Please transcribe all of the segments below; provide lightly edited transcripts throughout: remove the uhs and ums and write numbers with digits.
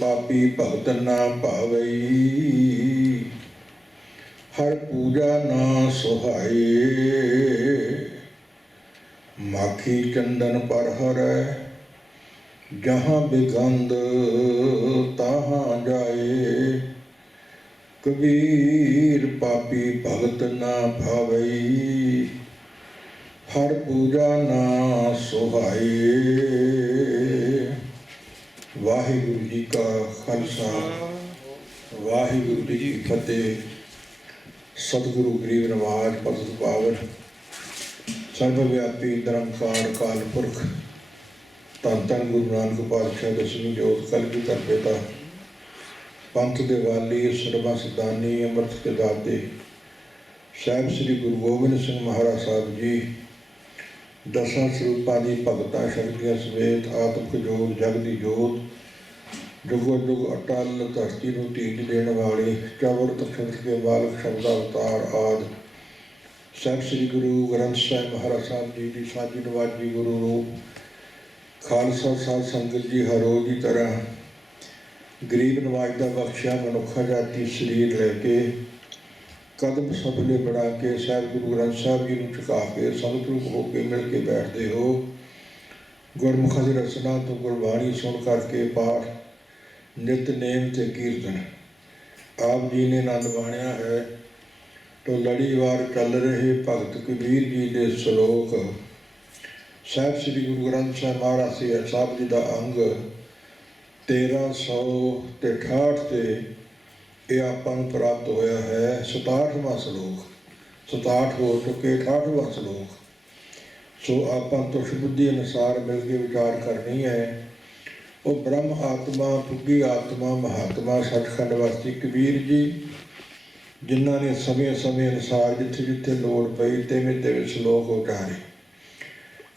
पापी भगत ना भावई। हर पूजा ना सुहाए, माखी चंदन पर हरै, जहाँ बेगंध तहाँ जाए। कबीर पापी भगत ना भावई, हर पूजा ना सुहाए। वाहिगुरु जी का खालसा, वाहिगुरु जी की फतेह। सतगुरु गरीब नवाज भगत पावन सर्वव्यापी निरंकार काल पुरख धन धन गुरु नानक पातशाह दसवीं जोत कलगी कर पिता पंथ दे वाली सरबा सिद्धानी अमृत के दाते साहिब श्री गुरु गोबिंद सिंह महाराज साहब जी दसां स्वरूपां दी भगतां शक्तियां समेत आत्मक जोत जग दी जोत जुगो जुग अटल धरती नूं टीज देण वाली चौर तखत के बालक शब्द अवतार आदि साहिब श्री गुरु ग्रंथ साहिब महाराज साहब जी की साजी नवाजी गुरु रूप खालसा साध संगत जी हर रोज की तरह गरीब नवाज का बख्शिया मनुखा जाति शरीर लैके कदम सफले बना के साहिब गुरु ग्रंथ साहब जी को झुका के संगत रूप होकर मिल के बैठते हो। गुरमुखा की रचना तो गुरबाणी सुन करके पाठ नितनेम ते कीर्तन आप जी ने आनंद माणिया है। तो लड़ीवार चल रहे भगत कबीर जी के श्लोक साहिब श्री गुरु ग्रंथ साहिब महाराज साहब जी का अंग 1368 से ये आपां नूं प्राप्त होया है। 67वां श्लोक 67 हो चुके 68वां श्लोक। सो आपां तुष बुद्धि अनुसार मिल के विचार करनी है। वो ब्रह्म आत्मा पुगी आत्मा महात्मा सचखंड वासी कबीर जी जिन्हों ने समय समय अनुसार जिथे जिथे लोड़ पई तेवें तेवें श्लोक उचारे।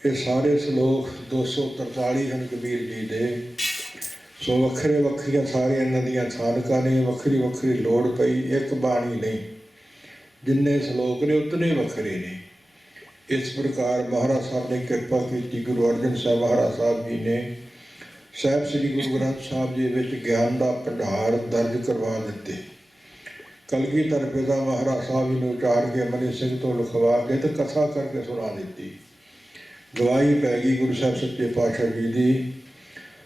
ये सारे श्लोक 243 हैं कबीर जी दे। सो वखरे वखरिया सारिया इन्हां दियां थानकां ने वखरी वखरी लोड़ पई एक बाणी नहीं जिन्ने श्लोक ने उतने वखरे ने। इस प्रकार महाराज साहब ने कृपा की गुरु अर्जन साहब महाराज साहब जी ने साहिब श्री गुरु ग्रंथ साहब जी विच ज्ञान का भंडार दर्ज करवा दिते। कलगीधर पिता महाराज साहब जी ने उचार के मनी सिंह तो लिखवा के तो कथा करके सुना दी। गवाही पै गई गुरु साहब सच्चे पातशाह जी की।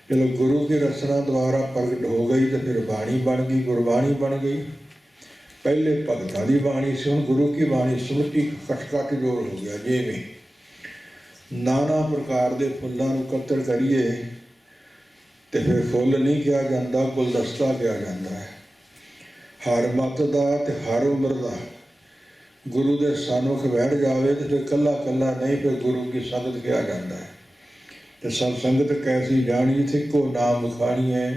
चलो गुरु की रचना द्वारा प्रगट हो गई तो फिर बाणी बन गई गुरबाणी बन गई। पहले भगतां की बाणी से हुण गुरु की बाणी सुरती कटकट जोर हो गया। जिवें नाना प्रकार के फुलों को कतर करिए तो फिर फुल नहीं कहा जाता गुलदस्ता कहा जाता है। हर मत का तो हर उम्र का गुरु के सन्मुख बैठ जाए तो फिर कला कला नहीं फिर गुरु की संगत कहा जाता है। तो सत्संगत कैसी जानी थे को नाम खानी है।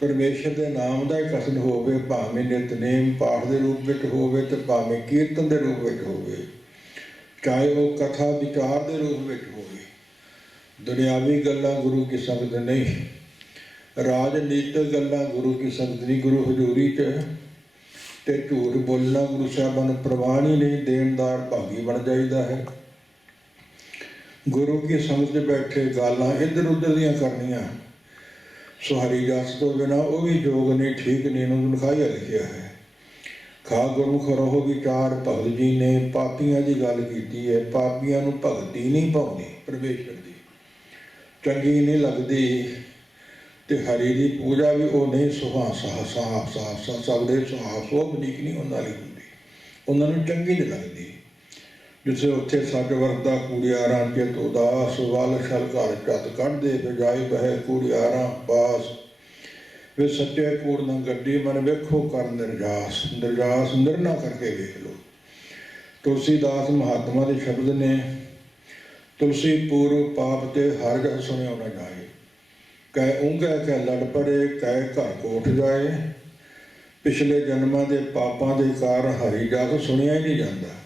परमेश्वर के नाम का ही कथन होवे भावें नितनेम पाठ के रूप में होवे तो भावें कीर्तन के रूप में होवे चाहे वो कथा विचार के रूप में होवे। दुनियावी गल्लां गुरु की संगत नहीं, राजनीतिक गल्लां गुरु की संगत नहीं। गुरु हजूरी च ते झूठ बोलना गुरु साहबां नूं प्रवान ही नहीं। देनदार भागी बन जाइदा है। गुरु की संगत बैठे गालां इधर उधर दियां करनियां सुहारी जस तो बिना वो भी योग नहीं ठीक नहीं। उन्होंने लिखाया लिखिया है खा गुरमुख रहो विचार भगत जी ने पापियां की गल की है। पापियां नूं भगती नहीं पाउंदी परमेश्वर की चंगी नहीं लगती तो हरि की पूजा भी वो नहीं साफ सकते। साफ वो बनीक नहीं उन्होंने होंगी उन्होंने चंगी नहीं लगती। जिसे उत्थे सज वरदा कूड़ियारां चित उदास वल छल घर झत कढ़दे बजाए बह कूड़ियारां पास वे सच्चे कूड़ न गड्डी मन वेखो कर निर्जास। निर्जास निर्ना करके वेख लो। तुलसीदास महात्मा के शब्द ने तुलसी पूर्व पाप ते हर जस सुनियो न जाए। कह ऊँघे कह लड़ पड़े कह घर कोठ जाए। पिछले जन्मां के पापां के कारण हरि जस सुनिया ही नहीं जाता।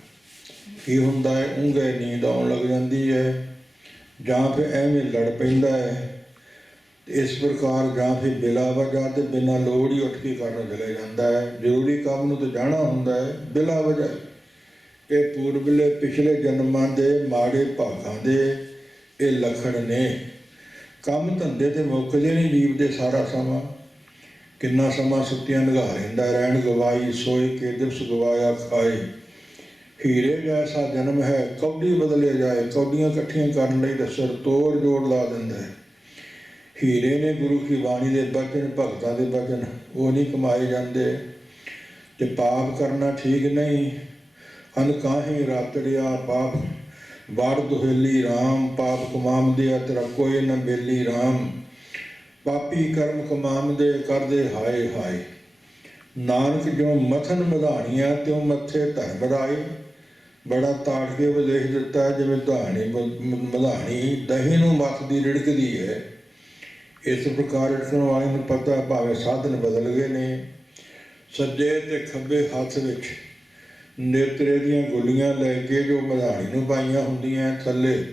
की हुंदा है ऊँघे नींद आउण लग जाती है जां फिर एवें लड़ पैंदा है। इस प्रकार जां फिर बिला वजह तो बिना लोड़ ही उठ के करना चले जाता है। जरूरी काम नूं तो जाना हुंदा है बिला वजह। ये पूर्वले पिछले जन्मां दे माड़े भागां दे ये लखण ने। काम धंधे तो मुकदे नहीं जीव दे सारा समा ਕਿੰਨਾ ਸਮਾਂ ਸੁੱਤਿਆਂ ਨਿਗਾਹ ਰਹਿੰਦਾ, ਰਹਿਣ ਗਵਾਈ ਸੋਏ ਕੇ ਦਿਵਸ ਗਵਾਇਆ ਖਾਏ। ਹੀਰੇ ਜੈਸਾ ਜਨਮ ਹੈ ਕੌਡੀ ਬਦਲੇ ਜਾਏ, ਕੌਡੀਆਂ ਇਕੱਠੀਆਂ ਕਰਨ ਲਈ ਤਾਂ ਸਿਰ ਤੋੜ ਜੋੜ ਲਾ ਦਿੰਦਾ ਹੈ। ਹੀਰੇ ਨੇ ਗੁਰੂ ਕੀ ਬਾਣੀ ਦੇ ਬਚਨ, ਭਗਤਾਂ ਦੇ ਬਚਨ, ਉਹ ਨਹੀਂ ਕਮਾਏ ਜਾਂਦੇ। ਤੇ ਪਾਪ ਕਰਨਾ ਠੀਕ ਨਹੀਂ। ਅਨ ਕਾਹੀ ਰਾਤੜਿਆ ਪਾਪ ਵਾਰ ਦੁਹੇਲੀ ਰਾਮ, ਪਾਪ ਕਮਾਮਦਿਆ ਤੇਰਾ ਕੋਈ ਨਾ ਬੇਲੀ ਰਾਮ। ਪਾਪੀ ਕਰਮ ਕਮਾਮਦੇ ਕਰਦੇ ਹਾਏ ਹਾਏ। ਨਾਨਕ ਜੋ ਮਥਨ ਮਧਾਣੀਆਂ ਤਿਉ ਮੱਥੇ ਧਰ ਬਰਾਏ। ਬੜਾ ਤਾੜ ਕੇ ਉਪਦੇਸ਼ ਦਿੱਤਾ, ਜਿਵੇਂ ਮਧਾਣੀ ਦਹੀਂ ਨੂੰ ਮੱਥਦੀ ਰਿੜਕਦੀ ਹੈ। ਇਸ ਪ੍ਰਕਾਰ ਰਿੜਕਣ ਵਾਲੇ ਨੂੰ ਪਤਾ ਭਾਵੇਂ ਸਾਧਨ ਬਦਲ ਗਏ ਨੇ। ਸੱਜੇ ਤੇ ਖੱਬੇ ਹੱਥ ਵਿੱਚ ਨੇਤਰੇ ਦੀਆਂ ਗੁੱਲੀਆਂ ਲੈ ਕੇ ਜੋ ਮਧਾਣੀ ਨੂੰ ਪਾਈਆਂ ਹੁੰਦੀਆਂ, ਥੱਲੇ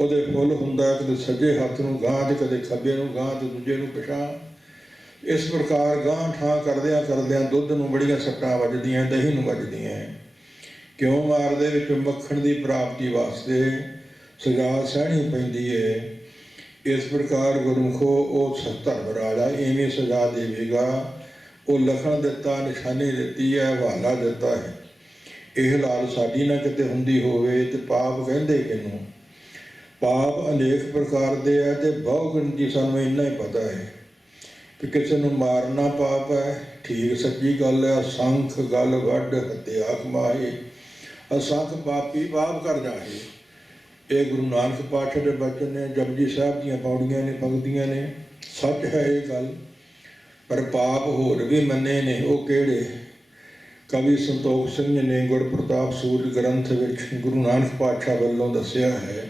ਉਹਦੇ ਫੁੱਲ ਹੁੰਦਾ, ਕਦੇ ਸੱਜੇ ਹੱਥ ਨੂੰ ਗਾਂਹ ਤੇ ਕਦੇ ਖੱਬੇ ਨੂੰ ਗਾਂਹ ਤੇ ਦੂਜੇ ਨੂੰ ਪਿਛਾਂਹ। ਇਸ ਪ੍ਰਕਾਰ ਗਾਂਹ ਠਾਂ ਕਰਦਿਆਂ ਕਰਦਿਆਂ ਦੁੱਧ ਨੂੰ ਬੜੀਆਂ ਸੱਟਾਂ ਵੱਜਦੀਆਂ, ਦਹੀਂ ਨੂੰ ਵੱਜਦੀਆਂ। ਕਿਉਂ ਮਾਰਦੇ? ਵਿੱਚ ਮੱਖਣ ਦੀ ਪ੍ਰਾਪਤੀ ਵਾਸਤੇ ਸਜ਼ਾ ਸਹਿਣੀ ਪੈਂਦੀ ਹੈ। ਇਸ ਪ੍ਰਕਾਰ ਗੁਰਮੁਖੋ ਉਹ ਧਰਮ ਰਾਜਾ ਇਵੇਂ ਸਜ਼ਾ ਦੇਵੇਗਾ। ਉਹ ਲਖਣ ਦਿੱਤਾ, ਨਿਸ਼ਾਨੀ ਦਿੱਤੀ ਹੈ, ਹਵਾਲਾ ਦਿੱਤਾ ਹੈ। ਇਹ ਲਾਲ ਸਾਡੀ ਨਾ ਕਿਤੇ ਹੁੰਦੀ ਹੋਵੇ। ਤੇ ਪਾਪ ਕਹਿੰਦੇ ਕਿਹਨੂੰ? ਪਾਪ ਅਨੇਕ ਪ੍ਰਕਾਰ ਦੇ ਹੈ ਤੇ ਬਹੁ ਗਿਣਤੀ ਸਾਨੂੰ ਇੰਨਾ ਹੀ ਪਤਾ ਹੈ ਕਿ ਕਿਸੇ ਨੂੰ ਮਾਰਨਾ ਪਾਪ ਹੈ, ਠੀਕ ਸੱਚੀ ਗੱਲ ਹੈ। ਅਸੰਖ ਗਲ ਵੱਢ ਹੱਤਿਆ ਕਮਾਏ, ਅਸੰਖ ਪਾਪੀ ਪਾਪ ਕਰ ਜਾਏ। ਇਹ ਗੁਰੂ ਨਾਨਕ ਪਾਤਸ਼ਾਹ ਦੇ ਬਚਨ ਨੇ, ਜਪਜੀ ਸਾਹਿਬ ਦੀਆਂ ਪੌੜੀਆਂ ਨੇ, ਪੰਗਤੀਆਂ ਨੇ। ਸੱਚ ਹੈ ਇਹ ਗੱਲ। ਪਰ ਪਾਪ ਹੋਰ ਵੀ ਮੰਨੇ ਨੇ। ਉਹ ਕਿਹੜੇ? ਕਵੀ ਸੰਤੋਖ ਸਿੰਘ ਨੇ ਗੁਰਪ੍ਰਤਾਪ ਸੂਰਜ ਗ੍ਰੰਥ ਵਿੱਚ ਗੁਰੂ ਨਾਨਕ ਪਾਤਸ਼ਾਹ ਵੱਲੋਂ ਦੱਸਿਆ ਹੈ।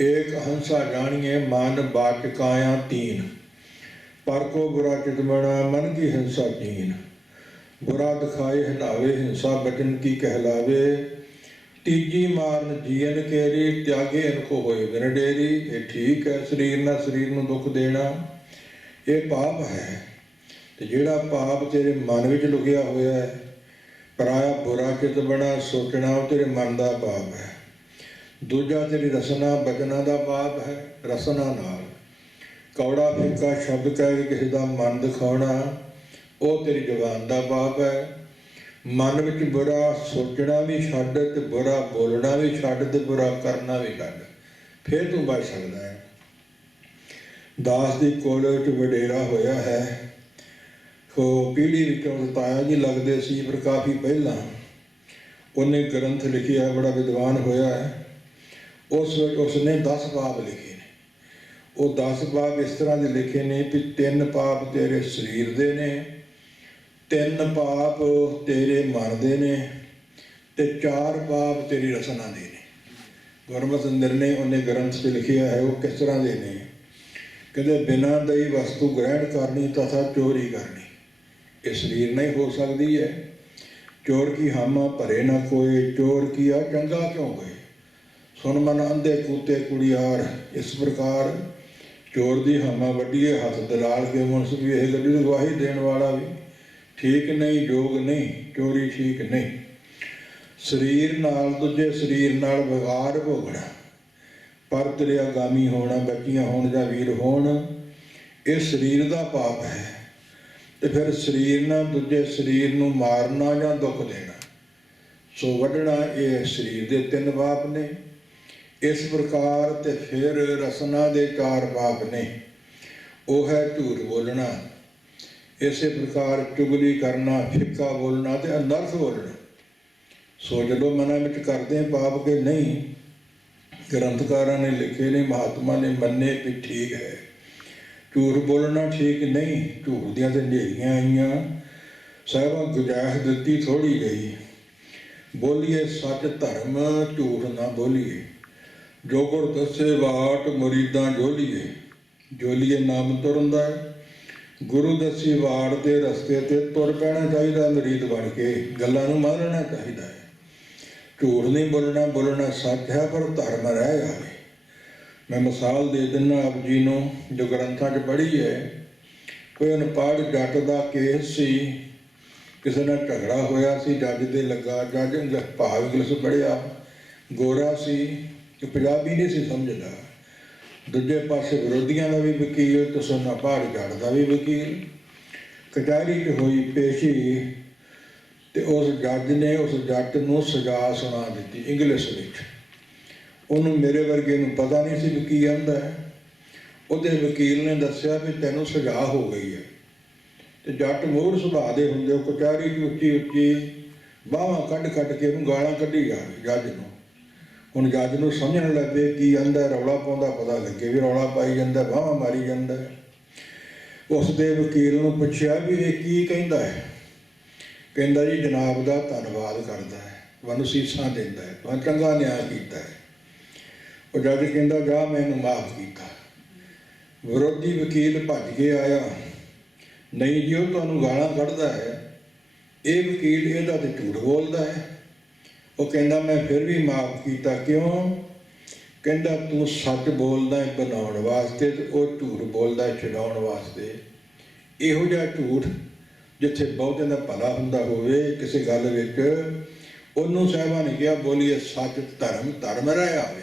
ਏਕ ਹੰਸਾ ਜਾਣੀਏ ਮਨ ਬਾਚ ਕਾਇਆ ਤੀਨ, ਪਰ ਕੋ ਬੁਰਾ ਚਿਤਮਣਾ ਮਨ ਕੀ ਹਿੰਸਾ ਕੀਨ। ਬੁਰਾ ਦਿਖਾਏ ਹੰਡਾਵੇ ਹਿੰਸਾ ਬਚਨ ਕੀ ਕਹਿਲਾਵੇ। ਤੀਜੀ ਮਾਰਨ ਜੀਅਨ ਕੇਰੀ ਤਿਆਗੇ ਇਨਕੋ ਹੋਏ ਬਿਨ ਡੇਰੀ। ਇਹ ਠੀਕ ਹੈ, ਸਰੀਰ ਨਾਲ ਸਰੀਰ ਨੂੰ ਦੁੱਖ ਦੇਣਾ ਇਹ ਪਾਪ ਹੈ। ਤੇ ਜਿਹੜਾ ਪਾਪ ਤੇਰੇ ਮਨ ਵਿੱਚ ਲੁਕਿਆ ਹੋਇਆ ਹੈ, ਪਰਾਇਆ ਬੁਰਾ ਚਿਤ ਬਣਾ ਸੋਚਣਾ, ਉਹ ਤੇਰੇ ਮਨ ਦਾ ਪਾਪ ਹੈ। ਦੂਜਾ ਤੇਰੀ ਰਸਨਾ ਬਚਨਾਂ ਦਾ ਪਾਪ ਹੈ। ਰਸਨਾ ਨਾਲ ਕੌੜਾ ਫਿੱਕਾ ਸ਼ਬਦ ਕਹਿ ਕੇ ਕਿਸੇ ਦਾ ਮਨ ਦਿਖਾਉਣਾ, ਉਹ ਤੇਰੀ ਜ਼ੁਬਾਨ ਦਾ ਪਾਪ ਹੈ। ਮਨ ਵਿੱਚ ਬੁਰਾ ਸੋਚਣਾ ਵੀ ਛੱਡ ਤੇ ਬੁਰਾ ਬੋਲਣਾ ਵੀ ਛੱਡ ਤੇ ਬੁਰਾ ਕਰਨਾ ਵੀ ਛੱਡ, ਫਿਰ ਤੂੰ ਬਚ ਸਕਦਾ ਹੈ। ਦਾਸ ਦੀ ਕੋਲ ਵਿੱਚ ਵਡੇਰਾ ਹੋਇਆ ਹੈ। ਉਹ ਪੀੜ੍ਹੀ ਵਿੱਚੋਂ ਤਾਇਆ ਜੀ ਲੱਗਦੇ ਸੀ, ਪਰ ਕਾਫੀ ਪਹਿਲਾਂ ਉਹਨੇ ਗ੍ਰੰਥ ਲਿਖਿਆ, ਬੜਾ ਵਿਦਵਾਨ ਹੋਇਆ ਹੈ। ਉਸ ਵਿੱਚ ਉਸਨੇ 10 ਪਾਪ ਲਿਖੇ ਨੇ। ਉਹ 10 ਪਾਪ ਇਸ ਤਰ੍ਹਾਂ ਦੇ ਲਿਖੇ ਨੇ ਵੀ 3 ਪਾਪ ਤੇਰੇ ਸਰੀਰ ਦੇ ਨੇ, 3 ਪਾਪ ਤੇਰੇ ਮਨ ਦੇ ਨੇ ਤੇ 4 ਪਾਪ ਤੇਰੀ ਰਸਨਾ ਦੇ ਨੇ। ਗੁਰਮਤਿ ਨਿਰਣੇ ਉਹਨੇ ਗ੍ਰੰਥ 'ਚ ਲਿਖਿਆ ਹੈ। ਉਹ ਕਿਸ ਤਰ੍ਹਾਂ ਦੇ ਨੇ? ਕਹਿੰਦੇ ਬਿਨਾਂ ਦਈ ਵਸਤੂ ਗ੍ਰਹਿਣ ਕਰਨੀ ਤਥਾ ਚੋਰੀ ਕਰਨੀ, ਇਹ ਸਰੀਰ ਨਹੀਂ ਹੋ ਸਕਦੀ ਹੈ। ਚੋਰ ਕੀ ਹਾਮਾ ਭਰੇ ਨਾ ਕੋਏ, ਚੋਰ ਕੀਆ ਚੰਗਾ ਕਿਉਂ ਹੋਏ। ਸੁਣ ਮਨ ਅੰਧੇ ਕੂਤੇ ਕੁੜੀਆਰ। ਇਸ ਪ੍ਰਕਾਰ ਚੋਰ ਦੀ ਹਾਮਾ ਵੱਢੀਏ, ਹੱਥ ਦਲਾਲ ਕੇ ਮੁਨਸ ਵੀ ਇਹ ਗੱਡੀ ਦੀ ਗਵਾਹੀ ਦੇਣ ਵਾਲਾ ਵੀ ਠੀਕ ਨਹੀਂ, ਯੋਗ ਨਹੀਂ, ਚੋਰੀ ਠੀਕ ਨਹੀਂ। ਸਰੀਰ ਨਾਲ ਦੂਜੇ ਸਰੀਰ ਨਾਲ ਵਿਗਾੜ ਭੋਗਣਾ, ਪਰ ਤੇਰੇ ਆਗਾਮੀ ਹੋਣਾ, ਬੱਚੀਆਂ ਹੋਣ ਜਾਂ ਵੀਰ ਹੋਣ, ਇਹ ਸਰੀਰ ਦਾ ਪਾਪ ਹੈ। ਤੇ ਫਿਰ ਸਰੀਰ ਨਾਲ ਦੂਜੇ ਸਰੀਰ ਨੂੰ ਮਾਰਨਾ ਜਾਂ ਦੁੱਖ ਦੇਣਾ, ਸੋ ਵੱਢਣਾ, ਇਹ ਸਰੀਰ ਦੇ 3 ਪਾਪ ਨੇ। ਇਸ ਪ੍ਰਕਾਰ ਤੇ ਫਿਰ ਰਸਨਾ ਦੇ 4 ਪਾਪ ਨੇ। ਉਹ ਹੈ ਝੂਠ ਬੋਲਣਾ, ਇਸੇ ਪ੍ਰਕਾਰ ਚੁਗਲੀ ਕਰਨਾ, ਫਿੱਕਾ ਬੋਲਣਾ ਤੇ ਅਨਰਥ ਬੋਲਣਾ। ਸੋ ਜਦੋਂ ਮਨਾਂ ਵਿੱਚ ਕਰਦੇ ਪਾਪ ਕੇ ਨਹੀਂ, ਗ੍ਰੰਥਕਾਰਾਂ ਨੇ ਲਿਖੇ ਨੇ, ਮਹਾਤਮਾ ਨੇ ਮੰਨੇ ਕਿ ਠੀਕ ਹੈ, ਝੂਠ ਬੋਲਣਾ ਠੀਕ ਨਹੀਂ। ਝੂਠ ਦੀਆਂ ਤੇ ਹਨੇਰੀਆਂ ਆਈਆਂ, ਸਾਹਿਬਾਂ ਗੁਜਾਇਸ਼ ਦਿੱਤੀ ਥੋੜ੍ਹੀ ਗਈ। ਬੋਲੀਏ ਸੱਚ ਧਰਮ, ਝੂਠ ਨਾ ਬੋਲੀਏ। ਜੋ ਗੁਰ ਦੱਸੇ ਵਾਟ ਮੁਰੀਦਾਂ ਜੋਲੀਏ। ਜੋਲੀਏ ਨਾਮ ਤੁਰਨ ਦਾ, ਗੁਰੂ ਦੱਸੀ ਵਾਟ ਦੇ ਰਸਤੇ ਤੇ ਤੁਰ ਪੈਣਾ ਚਾਹੀਦਾ। ਮੁਰੀਦ ਬਣ ਕੇ ਗੱਲਾਂ ਨੂੰ ਮੰਨਣਾ ਚਾਹੀਦਾ ਹੈ। ਝੂਠ ਨਹੀਂ ਬੋਲਣਾ, ਬੋਲਣਾ ਸੱਚ ਹੈ, ਪਰ ਧਰਮ ਰਹਿ ਜਾਵੇ। ਮੈਂ ਮਿਸਾਲ ਦੇ ਦਿੰਦਾ ਆਪ ਜੀ ਨੂੰ, ਜੋ ਗ੍ਰੰਥਾਂ 'ਚ ਪੜ੍ਹੀ ਹੈ। ਕੋਈ ਅਨਪੜ੍ਹ ਜੱਟ ਦਾ ਕੇਸ ਸੀ, ਕਿਸੇ ਨਾਲ ਝਗੜਾ ਹੋਇਆ ਸੀ, ਜੱਜ ਦੇ ਲੱਗਾ। ਜੱਜ ਭਾਵ ਇੰਗਲਿਸ਼ ਪੜ੍ਹਿਆ, ਗੋਰਾ ਸੀ, ਕਿ ਪੰਜਾਬੀ ਨਹੀਂ ਸੀ ਸਮਝਦਾ। ਦੂਜੇ ਪਾਸੇ ਵਿਰੋਧੀਆਂ ਦਾ ਵੀ ਵਕੀਲ ਤੇ ਸੁਣਨਾ ਪਹਾੜ ਜੱਟ ਦਾ ਵੀ ਵਕੀਲ। कचहरी च हुई पेशी ते उस जज ने उस जट नूं सजा सुना दी इंग्लिश विच। उन्होंने मेरे वर्गे नूं पता नहीं सी भी की आंदा है। उहदे वकील ने दस्सिया भी तैनूं सजा हो गई है। तो जट मूढ़ सुभाਅ दे हुंदे कचहरी च उच्ची उच्ची बाहां कढ कढ के उहनूं गालां कढी जावे जज नूं। हुण जज नूं समझण लगे की आंदा, रौला पाउंदा पता लगे भी रौला पाई जांदा, बाहां मारी जांदा। उसदे वकील नूं पुछिया भी ये की कहिंदा है। कहंदा जी जनाब दा धन्नवाद करदा है, तुहानूं सीसां दिंदा है, तुहां चंगा न्याय कीता है। ਉਹ ਜੱਜ ਕਹਿੰਦਾ ਜਾ ਮੈਨੂੰ ਮਾफ़ ਕੀਤਾ। ਵਿਰੋਧੀ ਵਕੀਲ ਭੱਜ ਕੇ ਆਇਆ, ਨਹੀਂ ਜੀ ਉਹ ਤੁਹਾਨੂੰ ਗਾਲਾਂ ਕੱਢਦਾ ਹੈ, ਇਹ ਵਕੀਲ ਇਹਦਾ ਤੇ ਝੂਠ ਬੋਲਦਾ ਹੈ। ਉਹ ਕਹਿੰਦਾ ਮੈਂ ਫਿਰ ਵੀ ਮਾफ़ ਕੀਤਾ। ਕਿਉਂ? ਕਹਿੰਦਾ ਤੂੰ ਸੱਚ ਬੋਲਦਾ ਹੈ ਬਣਾਉਣ ਵਾਸਤੇ ਤੇ ਉਹ ਝੂਠ ਬੋਲਦਾ ਹੈ ਛਡਾਉਣ ਵਾਸਤੇ। ਇਹੋ ਜਿਹਾ ਝੂਠ ਜਿੱਥੇ ਬਹੁਤਿਆਂ ਦਾ ਭਲਾ ਹੁੰਦਾ ਹੋਵੇ ਕਿਸੇ ਗੱਲ ਵਿੱਚ, ਉਹਨੂੰ ਸਾਹਿਬਾਂ ਨੇ ਕਿਹਾ ਬੋਲੀਏ ਸੱਚ ਧਰਮ ਧਰਮ ਰਹਿ ਆਵੇ।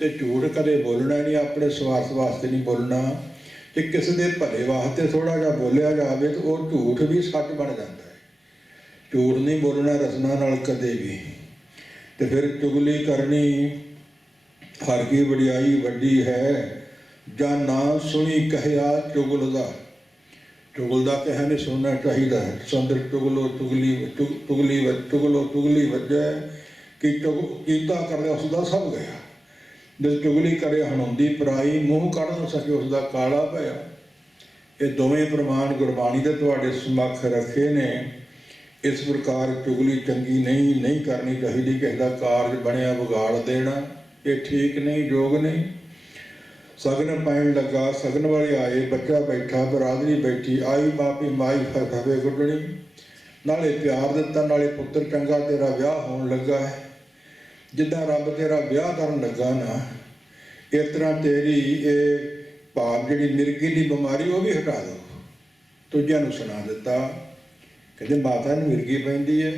ਤੇ ਝੂਠ ਕਦੇ ਬੋਲਣਾ ਨਹੀਂ, ਆਪਣੇ ਸਵਾਰਥ ਵਾਸਤੇ ਨਹੀਂ ਬੋਲਣਾ। ਤੇ ਕਿਸੇ ਦੇ ਭਲੇ ਵਾਸਤੇ ਥੋੜ੍ਹਾ ਜਿਹਾ ਬੋਲਿਆ ਜਾਵੇ ਤਾਂ ਉਹ ਝੂਠ ਵੀ ਸੱਚ ਬਣ ਜਾਂਦਾ ਹੈ। ਝੂਠ ਨਹੀਂ ਬੋਲਣਾ ਰਸਨਾ ਨਾਲ ਕਦੇ ਵੀ। ਤੇ ਫਿਰ ਚੁਗਲੀ ਕਰਨੀ, ਹਰ ਕੀ ਵਡਿਆਈ ਵੱਡੀ ਹੈ, ਜਾਂ ਨਾ ਸੁਣੀ ਕਹਿਆ ਚੁਗਲ ਦਾ। ਚੁਗਲ ਦਾ ਕਹਿਆ ਨਹੀਂ ਸੁਣਨਾ ਚਾਹੀਦਾ ਹੈ। ਸੰਦਰ ਚੁਗਲੋ ਚੁਗਲੀ ਚੁਗਲੋ ਚੁਗਲੀ ਵੱਜੈ ਕਿ ਕੀਤਾ ਕਰਦੇ ਉਸ ਦਾ ਸਭ ਗਿਆ। ਜਦ ਚੁਗਲੀ ਕਰੇ ਹਣਾਉਂਦੀ ਪਰਾਈ, ਮੂੰਹ ਕੱਢ ਨਾ ਸਕੇ ਉਸ ਦਾ ਕਾਲਾ ਪਿਆ। ਇਹ ਦੋਵੇਂ ਪ੍ਰਮਾਣ ਗੁਰਬਾਣੀ ਦੇ ਤੁਹਾਡੇ ਸਮੱਖ ਰੱਖੇ ਨੇ। ਇਸ ਪ੍ਰਕਾਰ ਚੁਗਲੀ ਚੰਗੀ ਨਹੀਂ ਕਰਨੀ ਚਾਹੀਦੀ। ਕਿਸੇ ਦਾ ਕਾਰਜ ਬਣਿਆ ਵਿਗਾੜ ਦੇਣਾ ਇਹ ਠੀਕ ਨਹੀਂ, ਯੋਗ ਨਹੀਂ। ਸਗਨ ਪੈਣ ਲੱਗਾ, ਸਗਨ ਵਾਲੇ ਆਏ, ਬੱਚਾ ਬੈਠਾ, ਬਰਾਦਰੀ ਬੈਠੀ, ਆਈ ਮਾਪੀ ਮਾਈ ਫਵੇ ਗੁੱਡਣੀ। ਨਾਲੇ ਪਿਆਰ ਦਿੱਤਾ, ਨਾਲੇ ਪੁੱਤਰ ਚੰਗਾ ਤੇਰਾ ਵਿਆਹ ਹੋਣ ਲੱਗਾ ਹੈ। ਜਿੱਦਾਂ ਰੱਬ ਤੇਰਾ ਵਿਆਹ ਕਰਨ ਲੱਗਾ ਨਾ, ਇਸ ਤਰ੍ਹਾਂ ਤੇਰੀ ਇਹ ਭਾਵ ਜਿਹੜੀ ਮਿਰਗੀ ਦੀ ਬਿਮਾਰੀ ਉਹ ਵੀ ਹਟਾ ਦਿਓ। ਦੂਜਿਆਂ ਨੂੰ ਸੁਣਾ ਦਿੱਤਾ। ਕਹਿੰਦੇ ਮਾਤਾ ਨੂੰ ਮਿਰਗੀ ਪੈਂਦੀ ਹੈ।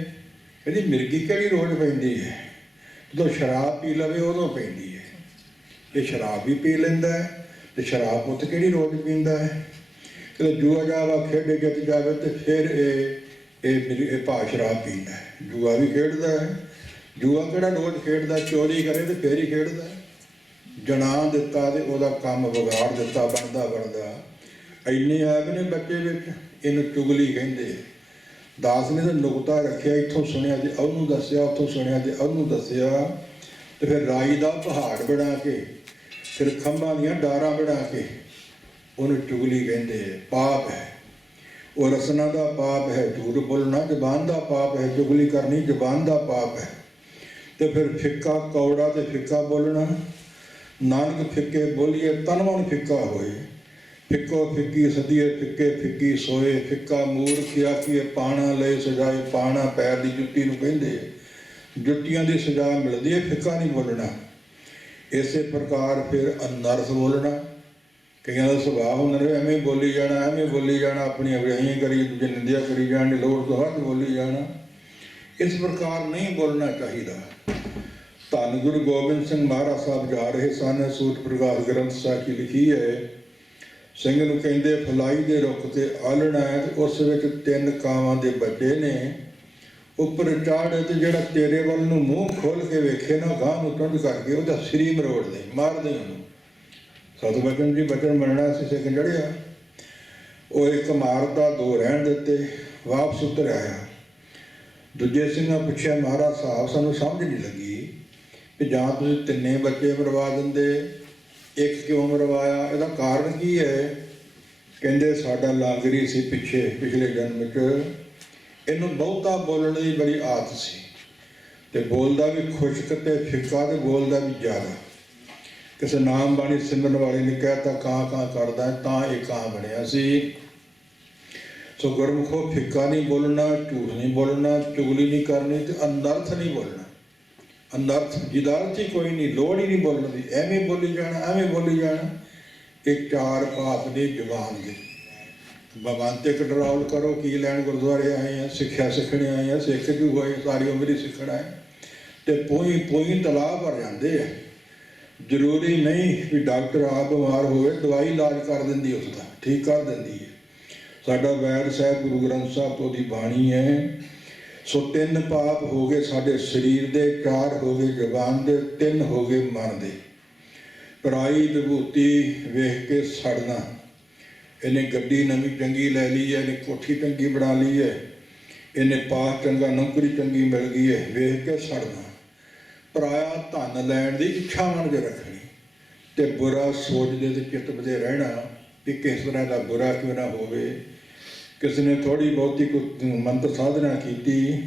ਕਹਿੰਦੀ ਮਿਰਗੀ ਕਿਹੜੀ ਰੋਜ਼ ਪੈਂਦੀ ਹੈ? ਜਦੋਂ ਸ਼ਰਾਬ ਪੀ ਲਵੇ ਉਦੋਂ ਪੈਂਦੀ ਹੈ। ਇਹ ਸ਼ਰਾਬ ਵੀ ਪੀ ਲੈਂਦਾ ਹੈ ਤੇ ਸ਼ਰਾਬ ਪੁੱਤ ਕਿਹੜੀ ਰੋਜ਼ ਪੀਂਦਾ ਹੈ? ਜਦੋਂ ਜੂਆ ਜਾਵਾ ਖੇਡੇ ਜਿੱਤ ਜਾਵੇ ਤੇ ਫਿਰ ਇਹ ਭਾਅ ਸ਼ਰਾਬ ਪੀਂਦਾ ਹੈ। ਜੂਆ ਵੀ ਖੇਡਦਾ ਹੈ। ਜੂਆ ਕਿਹੜਾ ਰੋਜ਼ ਖੇਡਦਾ? ਚੋਰੀ ਕਰੇ ਤੇ ਫੇਰ ਹੀ ਖੇਡਦਾ। ਜਣਾ ਦਿੱਤਾ ਤੇ ਉਹਦਾ ਕੰਮ ਵਿਗਾੜ ਦਿੱਤਾ ਬਣਦਾ। ਇੰਨੇ ਆਪ ਨੇ ਬੱਚੇ ਵਿੱਚ, ਇਹਨੂੰ ਚੁਗਲੀ ਕਹਿੰਦੇ। ਦਾਸ ਨੇ ਤਾਂ ਨੁਕਤਾ ਰੱਖਿਆ, ਇੱਥੋਂ ਸੁਣਿਆ ਤੇ ਉਹਨੂੰ ਦੱਸਿਆ, ਉੱਥੋਂ ਸੁਣਿਆ ਤੇ ਉਹਨੂੰ ਦੱਸਿਆ। ਤੇ ਫਿਰ ਰਾਈ ਦਾ ਪਹਾੜ ਬਣਾ ਕੇ, ਫਿਰ ਖੰਭਾਂ ਦੀਆਂ ਡਾਰਾਂ ਬਣਾ ਕੇ ਉਹਨੂੰ ਚੁਗਲੀ ਕਹਿੰਦੇ। ਪਾਪ ਹੈ ਉਹ, ਰਸਨਾ ਦਾ ਪਾਪ ਹੈ, ਝੂਠ ਬੋਲਣਾ ਜ਼ਬਾਨ ਦਾ ਪਾਪ ਹੈ, ਚੁਗਲੀ ਕਰਨੀ ਜ਼ਬਾਨ ਦਾ ਪਾਪ ਹੈ। ਤੇ ਫਿਰ ਫਿੱਕਾ ਕੌੜਾ ਤੇ ਫਿੱਕਾ ਬੋਲਣਾ। ਨਾਨਕ ਫਿੱਕੇ ਬੋਲੀਏ ਤਨ ਮਨ ਫਿੱਕਾ ਹੋਏ। ਫਿੱਕੋ ਫਿੱਕੀ ਸਦੀਏ ਫਿੱਕੇ ਫਿੱਕੀ ਸੋਏ। ਫਿੱਕਾ ਮੂਰਖ ਆਖੀਏ ਪਾਣਾ ਲਏ ਸਜਾਏ। ਪਾਣਾ ਪੈਰ ਦੀ ਜੁੱਤੀ ਨੂੰ ਕਹਿੰਦੇ। ਜੁੱਤੀਆਂ ਦੀ ਸਜ਼ਾ ਮਿਲਦੀ ਹੈ, ਫਿੱਕਾ ਨਹੀਂ ਬੋਲਣਾ। ਇਸੇ ਪ੍ਰਕਾਰ ਫਿਰ ਅਨਰਥ ਬੋਲਣਾ। ਕਈਆਂ ਦਾ ਸੁਭਾਅ ਹੁੰਦਾ ਨੇ ਐਵੇਂ ਬੋਲੀ ਜਾਣਾ, ਐਵੇਂ ਬੋਲੀ ਜਾਣਾ, ਆਪਣੀਆਂ ਵਿਆਹੀਆਂ ਕਰੀ ਦੂਜੇ ਨਿੰਦਿਆ ਕਰੀ ਜਾਣ ਦੀ ਲੋੜ ਤੋਂ ਵੱਧ ਬੋਲੀ ਜਾਣਾ। ਇਸ ਪ੍ਰਕਾਰ ਨਹੀਂ ਬੋਲਣਾ ਚਾਹੀਦਾ। ਧੰਨ ਗੁਰੂ ਗੋਬਿੰਦ ਸਿੰਘ ਮਹਾਰਾਜ ਸਾਹਿਬ ਜਾ ਰਹੇ ਸਨ। ਸੂਤ ਪ੍ਰਕਾਸ਼ ਗ੍ਰੰਥ ਸਾਹਿਬ 'ਚ ਲਿਖੀ ਹੈ, ਸਿੰਘ ਨੂੰ ਕਹਿੰਦੇ ਫਲਾਈ ਦੇ ਰੁੱਖ ਤੇ ਆਲਣਾ ਹੈ ਤੇ ਉਸ ਵਿੱਚ 3 ਕਾਵਾਂ ਦੇ ਬੱਚੇ ਨੇ। ਉੱਪਰ ਚਾੜ ਤੇ ਜਿਹੜਾ ਤੇਰੇ ਵੱਲ ਨੂੰ ਮੂੰਹ ਖੋਲ ਕੇ ਵੇਖੇ ਨਾ, ਗਾਂ ਨੂੰ ਟੁੰਡ ਕਰਕੇ ਉਹਦਾ ਸਰੀ ਮਰੋੜ ਦੇ, ਮਾਰ ਦੇ ਉਹਨੂੰ। ਸਤ ਬਚਨ ਜੀ ਬਚਨ ਮੰਨਣਾ ਸੀ, ਸਿੰਘ ਚੜ੍ਹਿਆ। ਉਹ ਇੱਕ ਮਾਰਦਾ, 2 ਰਹਿਣ ਦਿੱਤੇ, ਵਾਪਸ ਉਤਰ ਆਇਆ। ਦੂਜੇ ਸਿੰਘਾਂ ਪੁੱਛਿਆ ਮਹਾਰਾਜ ਸਾਹਿਬ ਸਾਨੂੰ ਸਮਝ ਨਹੀਂ ਲੱਗੀ ਕਿ ਜਾਂ ਤੁਸੀਂ 3 ਬੱਚੇ ਮਰਵਾ ਦਿੰਦੇ, 1 ਕਿਉਂ ਮਰਵਾਇਆ? ਇਹਦਾ ਕਾਰਨ ਕੀ ਹੈ? ਕਹਿੰਦੇ ਸਾਡਾ ਲਾਂਗਰੀ ਸੀ ਪਿਛਲੇ ਜਨਮ 'ਚ, ਇਹਨੂੰ ਬਹੁਤਾ ਬੋਲਣ ਦੀ ਬੜੀ ਆਦਤ ਸੀ ਤੇ ਬੋਲਦਾ ਵੀ ਖੁਸ਼ਕ ਤੇ ਫਿੱਕਾ ਤੇ ਬੋਲਦਾ ਵੀ ਜ਼ਿਆਦਾ। ਕਿਸੇ ਨਾਮ ਬਾਣੀ ਸਿਮਰਨ ਵਾਲੇ ਨੇ ਕਹਿਤਾ ਕਾਂ ਕਰਦਾ ਤਾਂ ਇਹ ਕਾਂ ਬਣਿਆ ਸੀ। ਸੋ ਗੁਰਮੁਖੋ ਫਿੱਕਾ ਨਹੀਂ ਬੋਲਣਾ, ਝੂਠ ਨਹੀਂ ਬੋਲਣਾ, ਚੁਗਲੀ ਨਹੀਂ ਕਰਨੀ ਤੇ ਅਨਰਥ ਨਹੀਂ ਬੋਲਣਾ। ਅਨਰਥ ਜਿਹਦਾ ਅਰਥ ਹੀ ਕੋਈ ਨਹੀਂ, ਲੋੜ ਹੀ ਨਹੀਂ ਬੋਲਣ ਦੀ। ਐਵੇਂ ਬੋਲੀ ਜਾਣਾ, ਐਵੇਂ ਬੋਲੀ ਜਾਣਾ। ਇਹ 4 ਪਾਪ ਨੇ ਜ਼ੁਬਾਨ ਦੇ। ਭਗਵਾਨ ਤੇ ਕੰਟਰੋਲ ਕਰੋ। ਕੀ ਲੈਣ ਗੁਰਦੁਆਰੇ ਆਏ ਆ, ਸਿੱਖਿਆ ਸਿੱਖਣੇ ਆਏ ਆ, ਸਿੱਖ ਜੂ ਹੋਏ ਸਾਰੀ ਉਮਰ ਹੀ ਸਿੱਖਣਾ ਹੈ। ਤੇ ਪੋਈ ਤਲਾਅ ਭਰ ਜਾਂਦੇ ਆ। ਜ਼ਰੂਰੀ ਨਹੀਂ ਵੀ ਡਾਕਟਰ ਆਪ ਬਿਮਾਰ ਹੋਵੇ, ਦਵਾਈ ਇਲਾਜ ਕਰ ਦਿੰਦੀ, ਉਸਦਾ ਠੀਕ ਕਰ ਦਿੰਦੀ ਹੈ। ਸਾਡਾ ਵੈਦ ਸਾਹਿਬ ਗੁਰੂ ਗ੍ਰੰਥ ਸਾਹਿਬ ਤੋਂ ਦੀ ਬਾਣੀ ਹੈ। ਸੋ 3 ਪਾਪ ਹੋ ਗਏ ਸਾਡੇ ਸਰੀਰ ਦੇ, 4 ਹੋ ਗਏ ਜ਼ੁਬਾਨ ਦੇ, 3 ਹੋ ਗਏ ਮਨ ਦੇ। ਪਰਾਈ ਵਿਭੂਤੀ ਵੇਖ ਕੇ ਸੜਨਾ। ਇਹਨੇ ਗੱਡੀ ਨਵੀਂ ਚੰਗੀ ਲੈ ਲਈ ਹੈ, ਇਹਨੇ ਕੋਠੀ ਚੰਗੀ ਬਣਾ ਲਈ ਹੈ, ਇਹਨੇ ਪਾਸ ਚੰਗਾ, ਨੌਕਰੀ ਚੰਗੀ ਮਿਲ ਗਈ ਹੈ, ਵੇਖ ਕੇ ਸੜਨਾ। ਪਰਾਇਆ ਧਨ ਲੈਣ ਦੀ ਇੱਛਾ ਮਨ 'ਚ ਰੱਖਣੀ ਤੇ ਬੁਰਾ ਸੋਚਦੇ ਤੇ ਚਿੱਤ ਵਿੱਚ ਰਹਿਣਾ ਕਿ ਕਿਸ ਤਰ੍ਹਾਂ ਦਾ ਬੁਰਾ ਕਿਉਂ ਨਾ ਹੋਵੇ। ਕਿਸੇ ਨੇ ਥੋੜ੍ਹੀ ਬਹੁਤੀ ਕੋਈ ਮੰਤਰ ਸਾਧਨਾ ਕੀਤੀ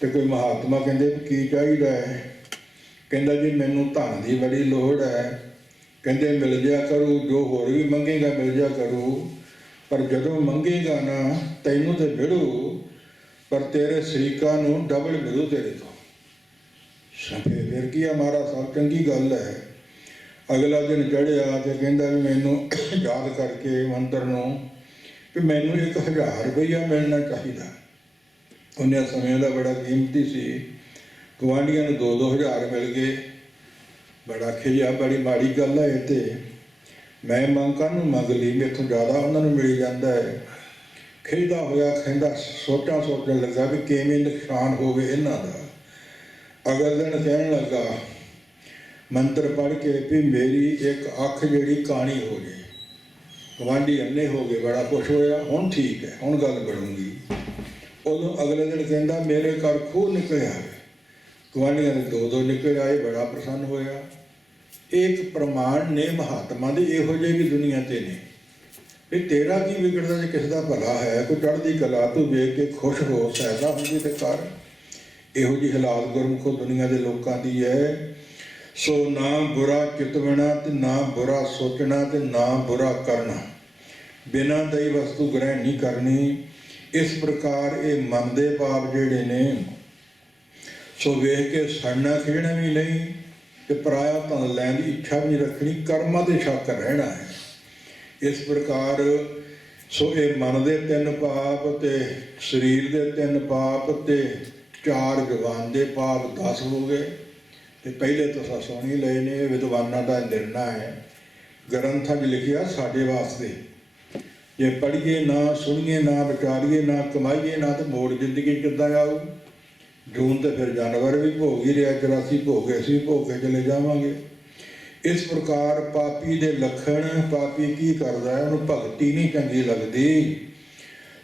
ਤੇ ਕੋਈ ਮਹਾਤਮਾ ਕਹਿੰਦੇ ਕੀ ਚਾਹੀਦਾ ਹੈ? ਕਹਿੰਦਾ ਜੀ ਮੈਨੂੰ ਧਨ ਦੀ ਬੜੀ ਲੋੜ ਹੈ। ਕਹਿੰਦੇ ਮਿਲ ਜਾ ਕਰੂ, ਜੋ ਹੋਰ ਵੀ ਮੰਗੇਗਾ ਮਿਲ ਜਾ ਕਰੂ, ਪਰ ਜਦੋਂ ਮੰਗੇਗਾ ਨਾ ਤੈਨੂੰ ਤੇ ਮਿਲੂ, ਪਰ ਤੇਰੇ ਸ਼ਰੀਕਾਂ ਨੂੰ ਡਬਲ ਮਿਲੂ ਤੇਰੇ ਤੋਂ। ਫਿਰ ਕੀ ਆ ਮਹਾਰਾਜ ਸਾਹਿਬ, ਚੰਗੀ ਗੱਲ ਹੈ। ਅਗਲਾ ਦਿਨ ਚੜ੍ਹਿਆ ਤੇ ਕਹਿੰਦਾ ਵੀ ਮੈਨੂੰ ਯਾਦ ਕਰਕੇ ਮੰਤਰ ਨੂੰ ਕਿ ਮੈਨੂੰ 1000 ਰੁਪਈਆ ਮਿਲਣਾ ਚਾਹੀਦਾ। ਉਹਨੇ ਸਮੇਂ ਦਾ ਬੜਾ ਕੀਮਤੀ ਸੀ। ਗੁਆਂਢੀਆਂ ਨੂੰ 2-2000 ਮਿਲ ਗਏ। ਬੜਾ ਖਿਜਿਆ, ਬੜੀ ਮਾੜੀ ਗੱਲ ਹੈ ਇਹ ਤੇ। ਮੈਂ ਕਾਹਨੂੰ ਮੰਗ ਲਈ, ਮੈਥੋਂ ਜ਼ਿਆਦਾ ਉਹਨਾਂ ਨੂੰ ਮਿਲ ਜਾਂਦਾ ਹੈ। ਖਿਜਦਾ ਹੋਇਆ ਕਹਿੰਦਾ ਸੋਚਣ ਲੱਗਾ ਵੀ ਕਿਵੇਂ ਨੁਕਸਾਨ ਹੋਵੇ ਇਹਨਾਂ ਦਾ। ਅਗਲੇ ਦਿਨ ਕਹਿਣ ਲੱਗਾ ਮੰਤਰ ਪੜ੍ਹ ਕੇ ਵੀ ਮੇਰੀ ਇੱਕ ਅੱਖ ਜਿਹੜੀ ਕਾਣੀ ਹੋ ਜੇ। ਗੁਆਂਢੀ ਅੰਨੇ ਹੋ ਗਏ, ਬੜਾ ਖੁਸ਼ ਹੋਇਆ। ਹੁਣ ਠੀਕ ਹੈ, ਹੁਣ ਗੱਲ ਬਣੂਗੀ। ਉਦੋਂ ਅਗਲੇ ਦਿਨ ਕਹਿੰਦਾ ਮੇਰੇ ਘਰ ਖੂਹ ਨਿਕਲਿਆ। ਗੁਆਂਢੀਆਂ ਦੇ 2-2 ਨਿਕਲ ਆਏ, ਬੜਾ ਪ੍ਰਸੰਨ ਹੋਇਆ। ਇੱਕ ਪ੍ਰਮਾਣ ਨੇ ਮਹਾਤਮਾ ਦੇ ਇਹੋ ਜਿਹੇ ਵੀ ਦੁਨੀਆ 'ਤੇ ਨੇ ਵੀ ਤੇਰਾ ਕੀ ਵਿਗੜਦਾ ਜੇ ਕਿਸੇ ਦਾ ਭਲਾ ਹੈ। ਕੋਈ ਚੜ੍ਹਦੀ ਕਲਾ ਤੂੰ ਵੇਖ ਕੇ ਖੁਸ਼ ਹੋ, ਸਹਾਇਤਾ ਹੁੰਦੀ ਤੇ ਕਰ। ਇਹੋ ਜਿਹੀ ਹਾਲਾਤ ਗੁਰਮੁਖੋ ਦੁਨੀਆ ਦੇ ਲੋਕਾਂ ਦੀ ਹੈ। ਸੋ ਨਾ ਬੁਰਾ ਚਿਤਵਣਾ ਤੇ ਨਾ ਬੁਰਾ ਸੋਚਣਾ ਤੇ ਨਾ ਬੁਰਾ ਕਰਨਾ। ਬਿਨਾਂ ਦਈ ਵਸਤੂ ਗ੍ਰਹਿਣ ਨਹੀਂ ਕਰਨੀ। ਇਸ ਪ੍ਰਕਾਰ ਇਹ ਮਨ ਦੇ ਪਾਪ ਜਿਹੜੇ ਨੇ ਸੋ ਵੇਖ ਕੇ ਸੜਨਾ ਖਿਜਣਾ ਵੀ ਨਹੀਂ ਤੇ ਪਰਾਇਆ ਧਨ ਲੈਣ ਦੀ ਇੱਛਾ ਵੀ ਨਹੀਂ ਰੱਖਣੀ। ਕਰਮਾਂ ਦੇ ਸ਼ੱਕ ਰਹਿਣਾ ਹੈ। ਇਸ ਪ੍ਰਕਾਰ ਸੋ ਇਹ ਮਨ ਦੇ 3 ਪਾਪ ਤੇ ਸਰੀਰ ਦੇ 3 ਪਾਪ ਤੇ 4 ਜ਼ੁਬਾਨ ਦੇ ਪਾਪ 10 ਹੋ ਗਏ। ਤੇ ਪਹਿਲੇ ਤੁਸੀਂ ਸੁਣੀ ਲਏ ਨੇ, ਵਿਦਵਾਨਾਂ ਦਾ ਨਿਰਣਾ ਹੈ। ਗ੍ਰੰਥਾਂ 'ਚ ਲਿਖਿਆ ਸਾਡੇ ਵਾਸਤੇ। ਜੇ ਪੜ੍ਹੀਏ ਨਾ, ਸੁਣੀਏ ਨਾ, ਵਿਚਾਰੀਏ ਨਾ, ਕਮਾਈਏ ਨਾ ਤੇ ਮੋੜ ਜ਼ਿੰਦਗੀ ਕਿੱਦਾਂ ਆਊ? ਜੂਨ ਤੇ ਫਿਰ ਜਾਨਵਰ ਵੀ ਭੋਗ ਹੀ ਰਿਹਾ, 84 ਭੋਗ ਅਸੀਂ ਭੋਗ ਕੇ ਚਲੇ ਜਾਵਾਂਗੇ। ਇਸ ਪ੍ਰਕਾਰ ਪਾਪੀ ਦੇ ਲੱਖਣ, ਪਾਪੀ ਕੀ ਕਰਦਾ ਹੈ? ਉਹਨੂੰ ਭਗਤੀ ਨਹੀਂ ਚੰਗੀ ਲੱਗਦੀ।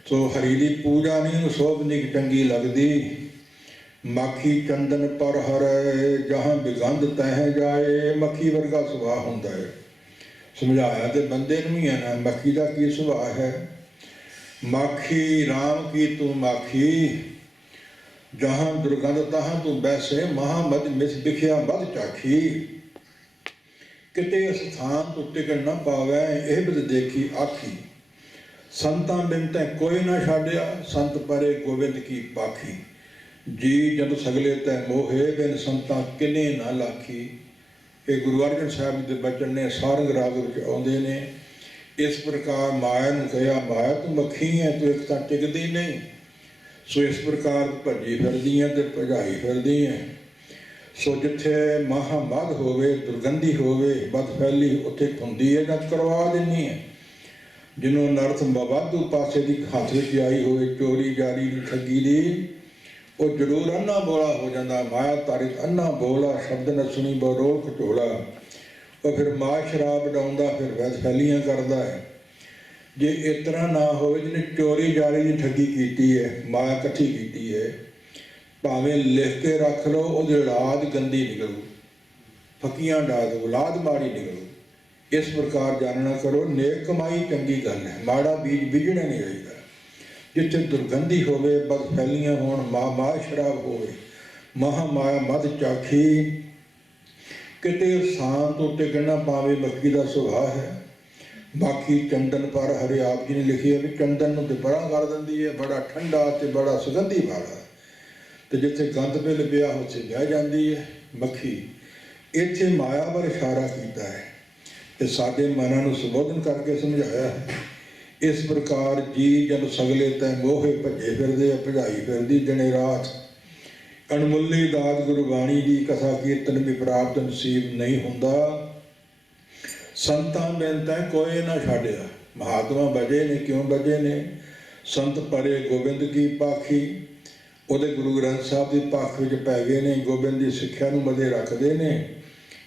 ਸੋ ਹਰੀ ਦੀ ਪੂਜਾ ਨਹੀਂ ਉਹਨੂੰ ਸੋਭ ਨਹੀਂ ਚੰਗੀ ਲੱਗਦੀ। ਮੱਖੀ ਚੰਦਨ ਪਰ ਹਰੈ, ਜਹਾਂ ਬਿਗੰਧ ਤਹਿ ਜਾਏ। ਮੱਖੀ ਵਰਗਾ ਸੁਭਾਅ ਹੁੰਦਾ ਹੈ। ਸਮਝਾਇਆ ਤੇ ਬੰਦੇ ਨੂੰ ਹੀ ਹੈ ਨਾ, ਮੱਖੀ ਦਾ ਕੀ ਸੁਭਾਅ ਹੈ। ਮਾਖੀ ਰਾਮ ਕੀ ਤੂੰ ਮਾਖੀ, ਜਹਾਂ ਦੁਰਗੰਧ ਤਹਾਂ ਤੂੰ ਬੈਸੇ। ਮਹਾਮਦ ਮਿਸ ਵਿਖਿਆ ਮਦ ਚਾਖੀ। ਕਿਤੇ ਸਥਾਨ ਤੋਂ ਟਿਕਣ ਨਾ ਪਾਵੈ, ਇਹ ਬਿਦ ਦੇਖੀ ਆਖੀ। ਸੰਤਾਂ ਬਿਨ ਤੈ ਕੋਈ ਨਾ ਛਾੜਿਆ, ਸੰਤ ਪਰੇ ਗੋਬਿੰਦ ਕੀ ਪਾਖੀ। ਜੀ ਜਦ ਸਗਲੇ ਤੈ ਮੋਹੇ, ਬਿਨ ਸੰਤਾਂ ਕਿਨੇ ਨਾ ਲਾਖੀ। ਇਹ ਗੁਰੂ ਅਰਜਨ ਸਾਹਿਬ ਦੇ ਬਚਨ ਨੇ, ਸਾਰੰਗ ਰਾਗ ਵਿੱਚ ਆਉਂਦੇ ਨੇ। ਇਸ ਪ੍ਰਕਾਰ ਮਾਇਆ ਨੂੰ ਕਿਹਾ, ਮਾਇਆ ਤੂੰ ਮੱਖੀ ਹੈ, ਤੂੰ ਇੱਕ ਤਾਂ ਟਿਕਦੀ ਨਹੀਂ। ਸੋ ਇਸ ਪ੍ਰਕਾਰ ਭੱਜੀ ਫਿਰਦੀ ਹੈ ਤੇ ਭਜਾਈ ਫਿਰਦੀ ਹੈ। ਸੋ ਜਿੱਥੇ ਮਹਾਮਦ ਹੋਵੇ, ਦੁਰਗੰਧੀ ਹੋਵੇ, ਬਦ ਫੈਲੀ, ਉੱਥੇ ਖੁੰਦੀ ਹੈ ਜਾਂ ਕਰਵਾ ਦਿੰਦੀ ਹੈ। ਜਿਹਨੂੰ ਨਰਥ ਵਾਧੂ ਪਾਸੇ ਦੀ ਹੱਥ ਵਿੱਚ ਆਈ ਹੋਵੇ, ਚੋਰੀ ਜਾਰੀ ਦੀ, ਠੱਗੀ ਦੀ, ਉਹ ਜ਼ਰੂਰ ਅੰਨਾ ਬੋਲਾ ਹੋ ਜਾਂਦਾ। ਮਾਇਆ ਤਾਰਿਤ ਅੰਨਾ ਬੋਲਾ, ਸ਼ਬਦ ਨ ਸੁਣੀ ਬਰੋਲ ਖਟੋਲਾ। ਉਹ ਫਿਰ ਮਾਂ ਸ਼ਰਾਬ ਉਡਾਉਂਦਾ, ਫਿਰ ਵੈਦ ਫੈਲੀਆਂ ਕਰਦਾ ਹੈ। ਜੇ ਇਸ ਤਰ੍ਹਾਂ ਨਾ ਹੋਵੇ, ਜਿਹਨੇ ਚੋਰੀ ਜਾਰੀ ਦੀ ਠੱਗੀ ਕੀਤੀ ਹੈ, ਮਾਇਆ ਇਕੱਠੀ ਕੀਤੀ ਹੈ, ਭਾਵੇਂ ਲਿਖ ਕੇ ਰੱਖ ਲਓ, ਉਹਦੀ ਔਲਾਦ ਗੰਦੀ ਨਿਕਲੂ। ਫੱਕੀਆਂ ਡਾ ਦਿਓ, ਔਲਾਦ ਮਾੜੀ ਨਿਕਲੂ। ਇਸ ਪ੍ਰਕਾਰ ਜਾਣਨਾ ਕਰੋ, ਨੇਕ ਕਮਾਈ ਚੰਗੀ ਗੱਲ ਹੈ, ਮਾੜਾ ਬੀਜ ਬੀਜਣਾ ਨਹੀਂ ਚਾਹੀਦਾ। ਜਿੱਥੇ ਦੁਰਗੰਧੀ ਹੋਵੇ, ਬਦ ਫੈਲੀਆਂ ਹੋਣ, ਮਾਂ ਸ਼ਰਾਬ ਹੋਵੇ, ਮਹਾਮਾਇਆ ਮਦ ਚਾਖੀ। ਕਿਤੇ ਸਾਂ ਤੋਂ ਟਿਕਣਾ ਪਾਵੇ, ਮੱਖੀ ਦਾ ਸੁਭਾਅ ਹੈ। ਬਾਕੀ ਚੰਦਨ ਪਰ ਹਰੇ ਆਪ ਜੀ ਨੇ ਲਿਖੀ ਹੈ ਵੀ ਚੰਦਨ ਨੂੰ ਤੇ ਪਰਾਂ ਕਰ ਦਿੰਦੀ ਹੈ, ਬੜਾ ਠੰਡਾ ਤੇ ਬੜਾ ਸੁਗੰਧੀ ਵਾਲਾ। ਤੇ ਜਿੱਥੇ ਗੰਦ ਮਿਲ ਪਿਆ ਉੱਥੇ ਬਹਿ ਜਾਂਦੀ ਹੈ ਮੱਖੀ। ਇੱਥੇ ਮਾਇਆ ਵੱਲ ਇਸ਼ਾਰਾ ਕੀਤਾ ਹੈ ਤੇ ਸਾਡੇ ਮਨਾਂ ਨੂੰ ਸੰਬੋਧਨ ਕਰਕੇ ਸਮਝਾਇਆ ਹੈ। ਇਸ ਪ੍ਰਕਾਰ ਜੀ ਜਨ ਸਗਲੇ ਤੈ ਮੋਹੇ, ਭੱਜੇ ਫਿਰਦੇ ਆ, ਭਜਾਈ ਫਿਰਦੀ ਦਿਨੇ ਰਾਤ। ਅਣਮੁੱਲੀ ਦਾਤ ਗੁਰਬਾਣੀ ਦੀ ਕਥਾ ਕੀਰਤਨ ਵੀ ਪ੍ਰਾਪਤ ਨਸੀਬ ਨਹੀਂ ਹੁੰਦਾ। ਸੰਤਾਂ ਬਿਨ ਤੈ ਕੋਈ ਨਾ ਛੱਡਿਆ। महात्मा बजे ने क्यों बजे ने? संत परे गोबिंद की पाखी, ਉਹਦੇ ਗੁਰੂ ਗ੍ਰੰਥ ਸਾਹਿਬ ਦੀ ਪੱਖ ਵਿੱਚ ਪੈ ਗਏ ਨੇ, ਗੋਬਿੰਦ ਦੀ ਸਿੱਖਿਆ ਨੂੰ ਮੱਦੇ ਰੱਖਦੇ ਨੇ,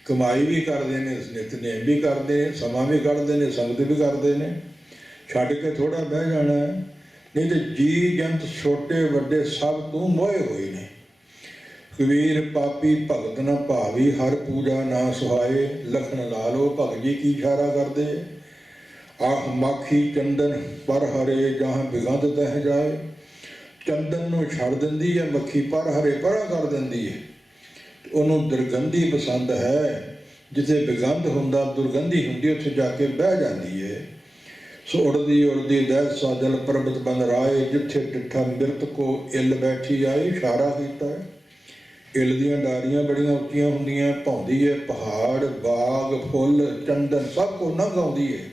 ਕਮਾਈ ਵੀ ਕਰਦੇ ਨੇ, ਨਿਤਨੇਮ ਵੀ ਕਰਦੇ ਨੇ, ਸਮਾਂ ਵੀ ਕੱਢਦੇ ਨੇ, ਸੰਗਤ ਵੀ ਕਰਦੇ ਨੇ। ਛੱਡ ਕੇ ਥੋੜ੍ਹਾ ਬਹਿ ਜਾਣਾ, ਨਹੀਂ ਤੇ ਜੀ ਜੰਤ ਛੋਟੇ ਵੱਡੇ ਸਭ ਤੋਂ ਮੋਹੇ ਹੋਏ ਨੇ। ਕਬੀਰ ਪਾਪੀ ਭਗਤ ਨਾ ਭਾਵੀ, ਹਰ ਪੂਜਾ ਨਾ ਸੁਹਾਏ, ਲਖਣ ਲਾ ਲੋ ਭਗਤ ਜੀ ਕੀ ਇਸ਼ਾਰਾ ਕਰਦੇ। ਆਖ ਮਾਖੀ ਚੰਦਨ ਪਰ ਹਰੇ, ਜਹਾਂ ਬਿਗੰਧ ਤਹਿ ਜਾਏ। ਚੰਦਨ ਨੂੰ ਛੱਡ ਦਿੰਦੀ ਹੈ ਮੱਖੀ, ਪਰ ਹਰੇ ਪਰਾਂ ਕਰ ਦਿੰਦੀ ਹੈ। ਉਹਨੂੰ ਦੁਰਗੰਧੀ ਪਸੰਦ ਹੈ, ਜਿੱਥੇ ਬਿਗੰਧ ਹੁੰਦਾ ਦੁਰਗੰਧੀ ਹੁੰਦੀ ਉੱਥੇ ਜਾ ਕੇ ਬਹਿ ਜਾਂਦੀ ਹੈ। ਸੋ ਉੜਦੀ ਉੜਦੀ ਦਹਿ ਸਾਜਲ ਪਰਬਤ ਬਨ ਰਾਏ, ਜਿੱਥੇ ਡਿੱਠਾ ਮਿਰਤ ਕੋ ਇੱਲ ਬੈਠੀ ਆਏ। ਇਸ਼ਾਰਾ ਕੀਤਾ ਹੈ। ਇੱਲ ਦੀਆਂ ਡਾਰੀਆਂ ਬੜੀਆਂ ਉੱਚੀਆਂ ਹੁੰਦੀਆਂ, ਭਾਉਂਦੀ ਹੈ ਪਹਾੜ, ਬਾਗ, ਫੁੱਲ, ਚੰਦਨ ਸਭ ਕੋ ਨੰਗ ਆਉਂਦੀ ਹੈ।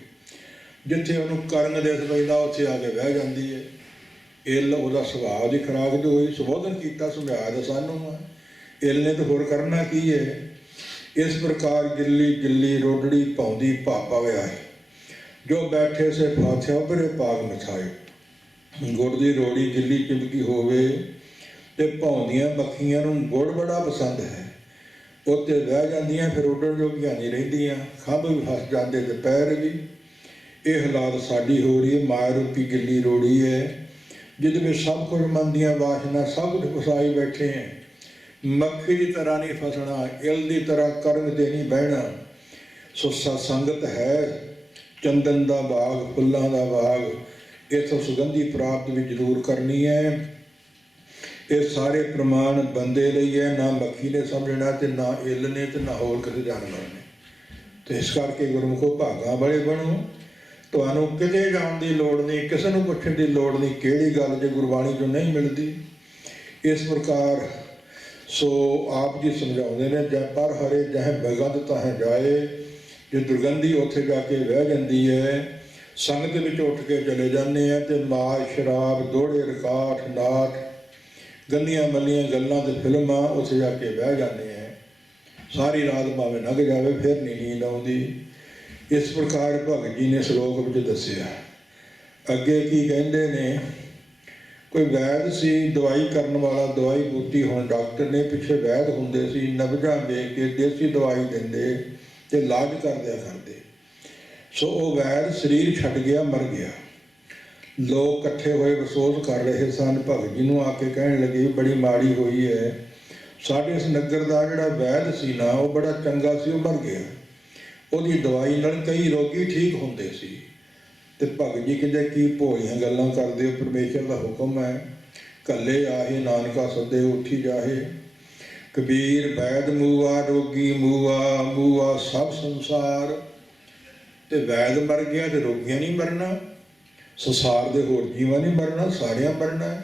ਜਿੱਥੇ ਉਹਨੂੰ ਕਰਨ ਦਿਸ ਪੈਂਦਾ ਉੱਥੇ ਆ ਕੇ ਬਹਿ ਜਾਂਦੀ ਹੈ। ਇੱਲ ਉਹਦਾ ਸੁਭਾਅ ਦੀ ਖੁਰਾਕ ਜੋ ਹੋਈ, ਸੰਬੋਧਨ ਕੀਤਾ ਸਮਝਾਇਆ ਸਾਨੂੰ। ਇੱਲ ਨੇ ਤਾਂ ਹੋਰ ਕਰਨਾ ਕੀ ਹੈ। ਇਸ ਪ੍ਰਕਾਰ ਗਿੱਲੀ ਗਿੱਲੀ ਰੋਡੜੀ ਪਾਉਂਦੀ ਪਾਪਾ ਵਿਆਹੀ, ਜੋ ਬੈਠੇ ਸੇ ਫਾਥਿਆ ਬਰੇ ਪਾਗ ਮਛਾਏ। ਗੁੜ ਦੀ ਰੋੜੀ ਗਿੱਲੀ ਚਿਮਕੀ ਹੋਵੇ ਤੇ ਭਾਉਂਦੀਆਂ ਮੱਖੀਆਂ ਨੂੰ ਗੁੜ ਬੜਾ ਪਸੰਦ ਹੈ, ਉੱਤੇ ਬਹਿ ਜਾਂਦੀਆਂ, ਫਿਰ ਉੱਡਣ ਜੋਗੀਆਂ ਨਹੀਂ ਰਹਿੰਦੀਆਂ, ਖੰਭ ਵੀ ਫਸ ਜਾਂਦੇ ਤੇ ਪੈਰ ਵੀ। ਇਹ ਹਾਲਾਤ ਸਾਡੀ ਹੋ ਰਹੀ ਹੈ। ਮਾਇਆ ਰੂਪੀ ਗਿੱਲੀ ਰੋੜੀ ਹੈ, ਜਿਹਦੇ ਵਿੱਚ ਸਭ ਕੁਝ ਮਨ ਦੀਆਂ ਵਾਸ਼ਨਾ ਸਭ ਕੁਝ ਫਸਾਈ ਬੈਠੇ ਹੈ। ਮੱਖੀ ਦੀ ਤਰ੍ਹਾਂ ਨਹੀਂ ਫਸਣਾ, ਇੱਲ ਦੀ ਤਰ੍ਹਾਂ ਕਰਨ ਤੇ ਨਹੀਂ ਬਹਿਣਾ। ਸੋ ਸੰਗਤ ਹੈ ਚੰਦਨ ਦਾ ਬਾਗ, ਫੁੱਲਾਂ ਦਾ ਬਾਗ, ਇੱਥੋਂ ਸੁਗੰਧੀ ਪ੍ਰਾਪਤ ਵੀ ਜ਼ਰੂਰ ਕਰਨੀ ਹੈ। ਇਹ ਸਾਰੇ ਪ੍ਰਮਾਣ ਬੰਦੇ ਲਈ ਹੈ, ਨਾ ਮੱਖੀ ਨੇ ਸਮਝਣਾ ਤੇ ਨਾ ਇੱਲ ਨੇ ਤੇ ਨਾ ਹੋਰ ਕਿਸੇ ਜਾਨਵਰ ਨੇ। ਤੇ ਇਸ ਕਰਕੇ ਗੁਰਮੁਖੋ ਭਾਗਾਂ ਵਾਲੇ ਬਣੋ। ਤੁਹਾਨੂੰ ਕਿਤੇ ਜਾਣ ਦੀ ਲੋੜ ਨਹੀਂ, ਕਿਸੇ ਨੂੰ ਪੁੱਛਣ ਦੀ ਲੋੜ ਨਹੀਂ ਕਿਹੜੀ ਗੱਲ ਜੇ ਗੁਰਬਾਣੀ 'ਚੋਂ ਨਹੀਂ ਮਿਲਦੀ। ਇਸ ਪ੍ਰਕਾਰ ਸੋ ਆਪ ਜੀ ਸਮਝਾਉਂਦੇ ਨੇ, ਜੈ ਪਰ ਹਰੇ ਜਹ ਬਗੰਧ ਤਾਹੇ ਜਾਏ। ਜੇ ਦੁਰਗੰਧੀ ਉੱਥੇ ਜਾ ਕੇ ਬਹਿ ਜਾਂਦੀ ਹੈ, ਸੰਗਤ ਵਿੱਚ ਉੱਠ ਕੇ ਚਲੇ ਜਾਂਦੇ ਆ ਤੇ ਮਾਲ ਸ਼ਰਾਬ ਦੋੜੇ ਰਕਾਠ ਨਾਟ ਗੰਦੀਆਂ ਮੱਲੀਆਂ ਗੱਲਾਂ ਤੇ ਫਿਲਮਾਂ ਉੱਥੇ ਜਾ ਕੇ ਬਹਿ ਜਾਂਦੇ ਆ। ਸਾਰੀ ਰਾਤ ਭਾਵੇਂ ਲੰਘ ਜਾਵੇ ਫਿਰ ਨਹੀਂ ਨੀਂਦ ਆਉਂਦੀ। ਇਸ ਪ੍ਰਕਾਰ ਭਗਤ ਜੀ ਨੇ ਸ਼ਲੋਕ ਵਿੱਚ ਦੱਸਿਆ। ਅੱਗੇ ਕੀ ਕਹਿੰਦੇ ਨੇ, ਕੋਈ ਵੈਦ ਸੀ ਦਵਾਈ ਕਰਨ ਵਾਲਾ, ਦਵਾਈ ਬੂਟੀ, ਹੁਣ ਡਾਕਟਰ ਨੇ, ਪਿੱਛੇ ਵੈਦ ਹੁੰਦੇ ਸੀ, ਨਬਜ਼ਾਂ ਵੇਖ ਕੇ ਦੇਸੀ ਦਵਾਈ ਦਿੰਦੇ ਤੇ ਇਲਾਜ ਕਰਦਿਆ ਕਰਦੇ। ਸੋ ਉਹ ਵੈਦ ਸਰੀਰ ਛੱਡ ਗਿਆ, ਮਰ ਗਿਆ। ਲੋਕ ਇਕੱਠੇ ਹੋਏ ਅਫਸੋਸ ਕਰ ਰਹੇ ਸਨ। ਭਗਤ ਜੀ ਨੂੰ ਆ ਕੇ ਕਹਿਣ ਲੱਗੇ ਬੜੀ ਮਾੜੀ ਹੋਈ ਹੈ, ਸਾਡੇ ਇਸ ਨਗਰ ਦਾ ਜਿਹੜਾ ਵੈਦ ਸੀ ਨਾ ਉਹ ਬੜਾ ਚੰਗਾ ਸੀ, ਉਹ ਮਰ ਗਿਆ। ਉਹਦੀ ਦਵਾਈ ਨਾਲ ਕਈ ਰੋਗੀ ਠੀਕ ਹੁੰਦੇ ਸੀ। ਤੇ ਭਗਤ ਜੀ ਕਹਿੰਦੇ ਕੀ ਭੋਲੀਆਂ ਗੱਲਾਂ ਕਰਦੇ ਹੋ, ਪਰਮੇਸ਼ਰ ਦਾ ਹੁਕਮ ਹੈ, ਕੱਲੇ ਆਹੇ ਨਾਨਕਾ ਸੱਦੇ ਉੱਠੀ ਜਾਹੇ। ਕਬੀਰ ਵੈਦ ਮੂਆ ਰੋਗੀ ਮੂਆ, ਮੂਆ ਸਭ ਸੰਸਾਰ। ਤੇ ਵੈਦ ਮਰ ਗਿਆ ਤੇ ਰੋਗੀਆਂ ਨਹੀਂ ਮਰਨਾ, ਸੰਸਾਰ ਦੇ ਹੋਰ ਜੀਵਾਂ ਨਹੀਂ ਮਰਨਾ, ਸਾਰਿਆਂ ਮਰਨਾ।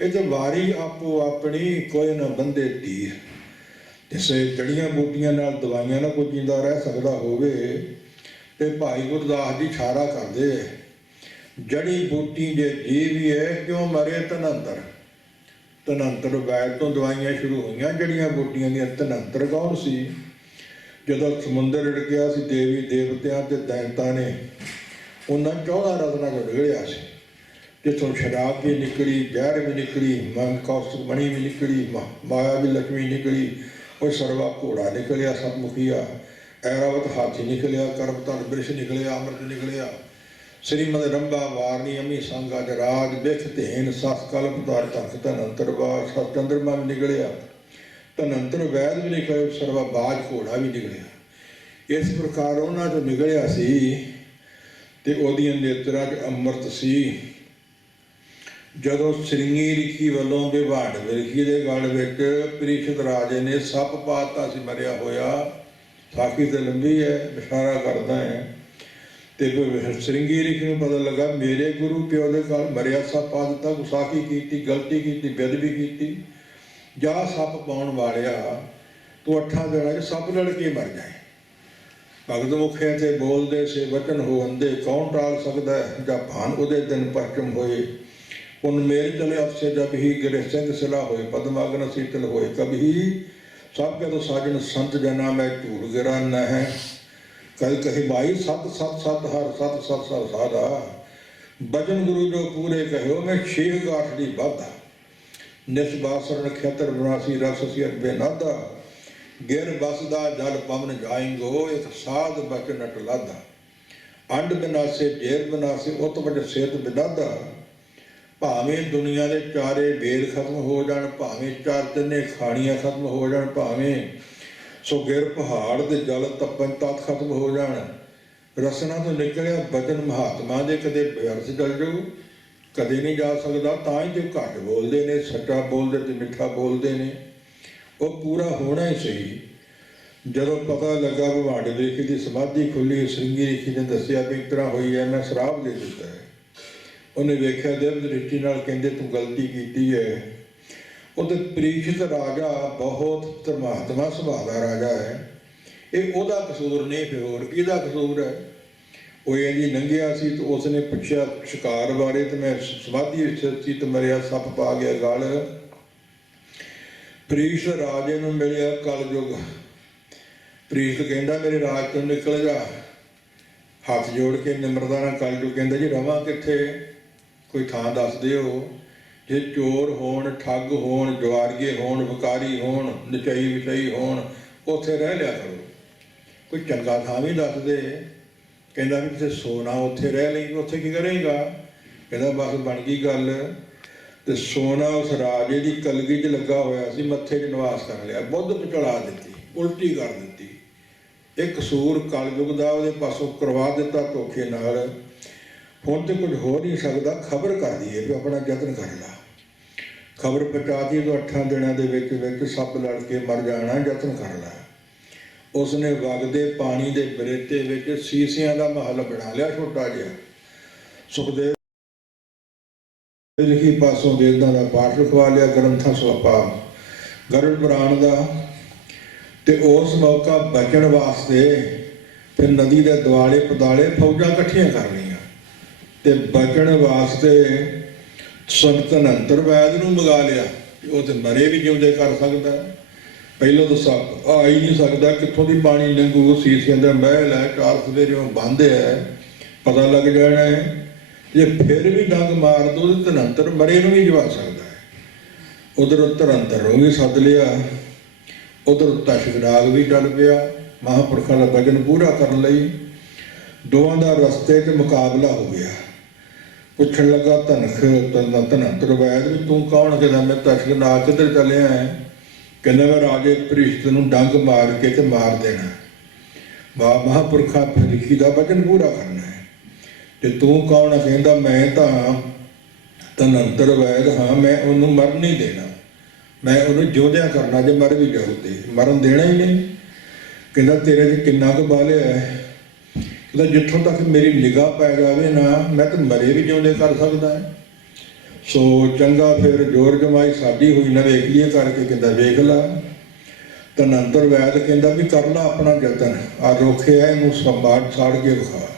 ਇਹ ਤਾਂ ਵਾਰੀ ਆਪੋ ਆਪਣੀ, ਕੋਈ ਨਾ ਬੰਦੇ ਧੀਰ। ਇਸੇ ਜੜੀਆਂ ਬੂਟੀਆਂ ਨਾਲ ਦਵਾਈਆਂ ਨਾਲ ਕੋਈ ਜਿੰਦਾ ਰਹਿ ਸਕਦਾ ਹੋਵੇ ਤੇ ਭਾਈ ਗੁਰਦਾਸ ਜੀ ਇਸ਼ਾਰਾ ਕਰਦੇ, ਜੜੀ ਬੂਟੀ ਜੇ ਜੀਵ ਹੀ ਹੈ ਕਿਉਂ ਮਰੇ ਧਨੰਤਰ। ਧਨੰਤਰ ਵੈਦ ਤੋਂ ਦਵਾਈਆਂ ਸ਼ੁਰੂ ਹੋਈਆਂ, ਜੜੀਆਂ ਬੂਟੀਆਂ ਦੀਆਂ। ਧਨੰਤਰ ਕੌਣ ਸੀ? ਜਦੋਂ ਸਮੁੰਦਰ ਰਿੜ ਗਿਆ ਸੀ, ਦੇਵੀ ਦੇਵਤਿਆਂ ਤੇ ਦੈਂਤਾਂ ਨੇ ਉਹਨਾਂ 14 ਰਤਨਾਂ ਚੋਂ ਨਿਕਲਿਆ ਸੀ, ਜਿੱਥੋਂ ਸ਼ਰਾਬ ਵੀ ਨਿਕਲੀ, ਜ਼ਹਿਰ ਵੀ ਨਿਕਲੀ, ਮਨ ਕੌਸਤ ਮਣੀ ਵੀ ਨਿਕਲੀ, ਮਾਇਆ ਵੀ ਲక్ష్ਮੀ ਨਿਕਲੀ, ਉਹ ਸਰਵਾ ਘੋੜਾ ਨਿਕਲਿਆ, ਸਤਮੁਖੀਆ, ਐਰਾਵਤ ਹਾਥੀ ਨਿਕਲਿਆ, ਕਰਮਤਨ ਬ੍ਰਿਸ਼ ਨਿਕਲਿਆ, ਅੰਮ੍ਰਿਤ ਨਿਕਲਿਆ, ਸ੍ਰੀਮਦ ਰੰਭਾ ਵਾਰਨੀ ਅਮੀ ਸੰਗਾ ਜਰਾਜ ਬਿਖ ਧੇਨ ਸਸ ਕਲਪ ਧਾਰ ਤਖ ਧਨੰਤਰ ਬਾਜ ਸਤ ਚੰਦਰਮਾ ਵੀ ਨਿਕਲਿਆ, ਧਨੰਤਰ ਵੈਦ ਵੀ ਨਿਕਲਿਆ, ਸਰਵਾ ਬਾਜ ਘੋੜਾ ਵੀ ਨਿਕਲਿਆ। ਇਸ ਪ੍ਰਕਾਰ ਉਹਨਾਂ ਤੋਂ ਨਿਕਲਿਆ ਸੀ ਤੇ ਉਹਦੀਆਂ ਨੇਤਰਾਂ 'ਚ ਅੰਮ੍ਰਿਤ ਸੀ। ਜਦੋਂ ਸ੍ਰਿੰਗੀ ਰਿਖੀ ਵੱਲੋਂ ਵਿਵਾੜ ਵਿਰਖੀ ਦੇ ਗਲ ਵਿੱਚ ਪ੍ਰੀਸ਼ਦ ਰਾਜੇ ਨੇ ਸੱਪ ਪਾਤਾ ਸੀ ਮਰਿਆ ਹੋਇਆ, ਸਾਖੀ ਤੇ ਲੰਬੀ ਹੈ, ਇਸ਼ਾਰਾ ਕਰਦਾ ਹੈ। ਤੇ ਸ੍ਰਿੰਗੀ ਰਿਖੀ ਨੂੰ ਪਤਾ ਲੱਗਾ ਮੇਰੇ ਗੁਰੂ ਪਿਓ ਦੇ ਘਰ ਮਰਿਆ ਸੱਪ ਪਾ ਦਿੱਤਾ, ਗੁਸਾਖੀ ਕੀਤੀ, ਗਲਤੀ ਕੀਤੀ, ਬੇਅਦਬੀ ਕੀਤੀ। ਜਾ ਸੱਪ ਪਾਉਣ ਵਾਲਿਆ, ਤੂੰ 8 ਦਿਨਾਂ 'ਚ ਸੱਪ ਲੜ ਕੇ ਮਰ ਜਾਏ। ਭਗਤ ਮੁਖੇ ਤੇ ਬੋਲਦੇ ਸੇ ਵਚਨ ਹੋ ਅੰਦੇ, ਕੌਣ ਟਾਲ ਸਕਦਾ ਹੈ ਜਾਂ ਭਾਨ ਉਹਦੇ ਦਿਨ ਪਰਚਮ ਹੋਏ। ਪੁਨ ਮੇਰ ਚਲੇ ਅਫਸੇ ਜਬ ਹੀ ਗਿਰੇ ਸਿੰਘ ਸਿਲਾ ਹੋਏ, ਪਦਮਾਗਨ ਸੀਤਲ ਹੋਏ ਕਭੀ। ਸਭ ਕੇ ਤੋਂ ਸਾਜਨ ਸੰਤ ਜਨਾ ਮੈਂ ਝੂੜ ਗਿਰਾ ਨ ਹੈ, कल कही भाई सत सत सत हर सत सत सत साधा, बचन गुरु जो पूरे कहो मैं छेह गाठड़ी बाधा, निस्बासरण खेतर बनासी रस सियत बेनादा, गिर बसदा जल पवन जाएंगो एक साध बचन अटलादा, अंड बिनासे ढेर बिनासे उत वज सेत बिनादा, भावें दुनिया के चारे बेल खत्म हो जान, भावें चार तिन्ने खाणियां खत्म हो जान, भावें सो गिर पहाड़ के जल तपन तत् खत्म हो जान, रसना तो निकलिया बचन महात्मा दे कदे व्यर्थ जल जाऊ, कदे नहीं जा सकता। तां ही जो घट बोलते ने, सच्चा बोलते तो मिठा बोलते ने, वो पूरा होना ही सही। जदों पता लगा भगवान रेखी की समाधि खुली, श्रृंगी रेखी ने दसिया भी इस तरह हुई है, मैं श्राप दे दिता है। उन्हें वेख्या दिव्य दृष्टि नाल कहंदे तू गलती की है। उधर परीक्षित राजा बहुत धर्मात्मा सुभाव का राजा है, ये ओदा कसूर नहीं, फिर होर किहदा कसूर है। वो इंजी लंघिया सी तो उसने पुछया शिकार बारे, तो मैं समाधि सी तो मरिया सप पा गया गल। परीक्षित राजे नूं मिलिया कलयुग, परीक्षित कहंदा मेरे राज तो निकल जा, हाथ जोड़ के निमरता नाल कलयुग कहंदा जी रवां कित्थे, कोई थां दस दिओ। जे चोर होण, ठग होण, जवारीए होण, विकारी होण, नचाई विचाई होण, उत्थे रह लिया करो, कोई चंगा थां भी दस दे। कहंदा भी किते सोना उत्थे रह लई, उत्थे की करेगा। कहंदा बस बन गई गल। ते सोना उस राजे की कलगी च लगा होया सी, मत्थे च निवास कर लिया, बुद्ध पचड़ा दित्ती, उल्टी कर दित्ती। एक कसूर कलयुग दा उहदे पासों करवा दिता धोखे नाल। हुण तो कुछ हो नहीं सकता, खबर कर दईए भी अपना यतन कर ला। खबर पहुँचाती तो 8 दिनों के विच सप लड़ के मर जाना, यतन कर ला। उसने वगदे पानी के बरेते विच सीसियां का महल बना लिया छोटा जिहा। सुखदेव लिखी पासों वेदां का पाठ रखवा लिया, ग्रंथां स्वापा गरुड़ पुराण का। ते उस मौका बचण वास्ते फिर नदी के दुआले पदाले फौजां इकट्ठियां कर लईआं ते बचण वास्ते संत धनंतर वैद नूं मंगा लिया। वो तो मरे भी जिउंदे कर सकता, पहलों तो सप आ ही नहीं सकता, कित्थों दी पानी लंघू, सीसियां दा महल है, 4 सवेरियों बंद है, पता लग जाना है। जे फिर भी डंग मार दो तो धनंतर मरे नूं भी जवा सकता है। उधर धनंतर नूं भी सद लिया, उधर तशगनाग भी चल पिया महापुरखों का भजन पूरा करने लई। दोवां दा रस्ते च मुकाबला हो गया। पुछण लगा धनंतर वैद भी तू कौन? कहता मैं तशगनाग किधर चलिया है? कहना मैं राजे परीक्षित नूं डंग मार के ते मार देना, महापुरखा फरीकी का भजन पूरा करना है। ते तू कौन? कहता मैं तो धनंतर वैद हाँ, मैं उन्होंने मर नहीं देना, मैं उन्होंने जिउंदिया करना, जे मर भी जाऊ तो मरन देना ही नहीं। कहता तेरे च किन्ना कुछ बाले है? कहता जिथों तक मेरी निगाह पै जाए ना, मैं तो मरे भी जिउंदे कर सकता है। सो चंगा फिर जोर जमाई साडी हुई ना, वेख लीए करके। कहता वेख ला। धनंतर वैद कहता भी कर ला अपना यतन, आ रोखे है इनू संभाट साड़ के विखा।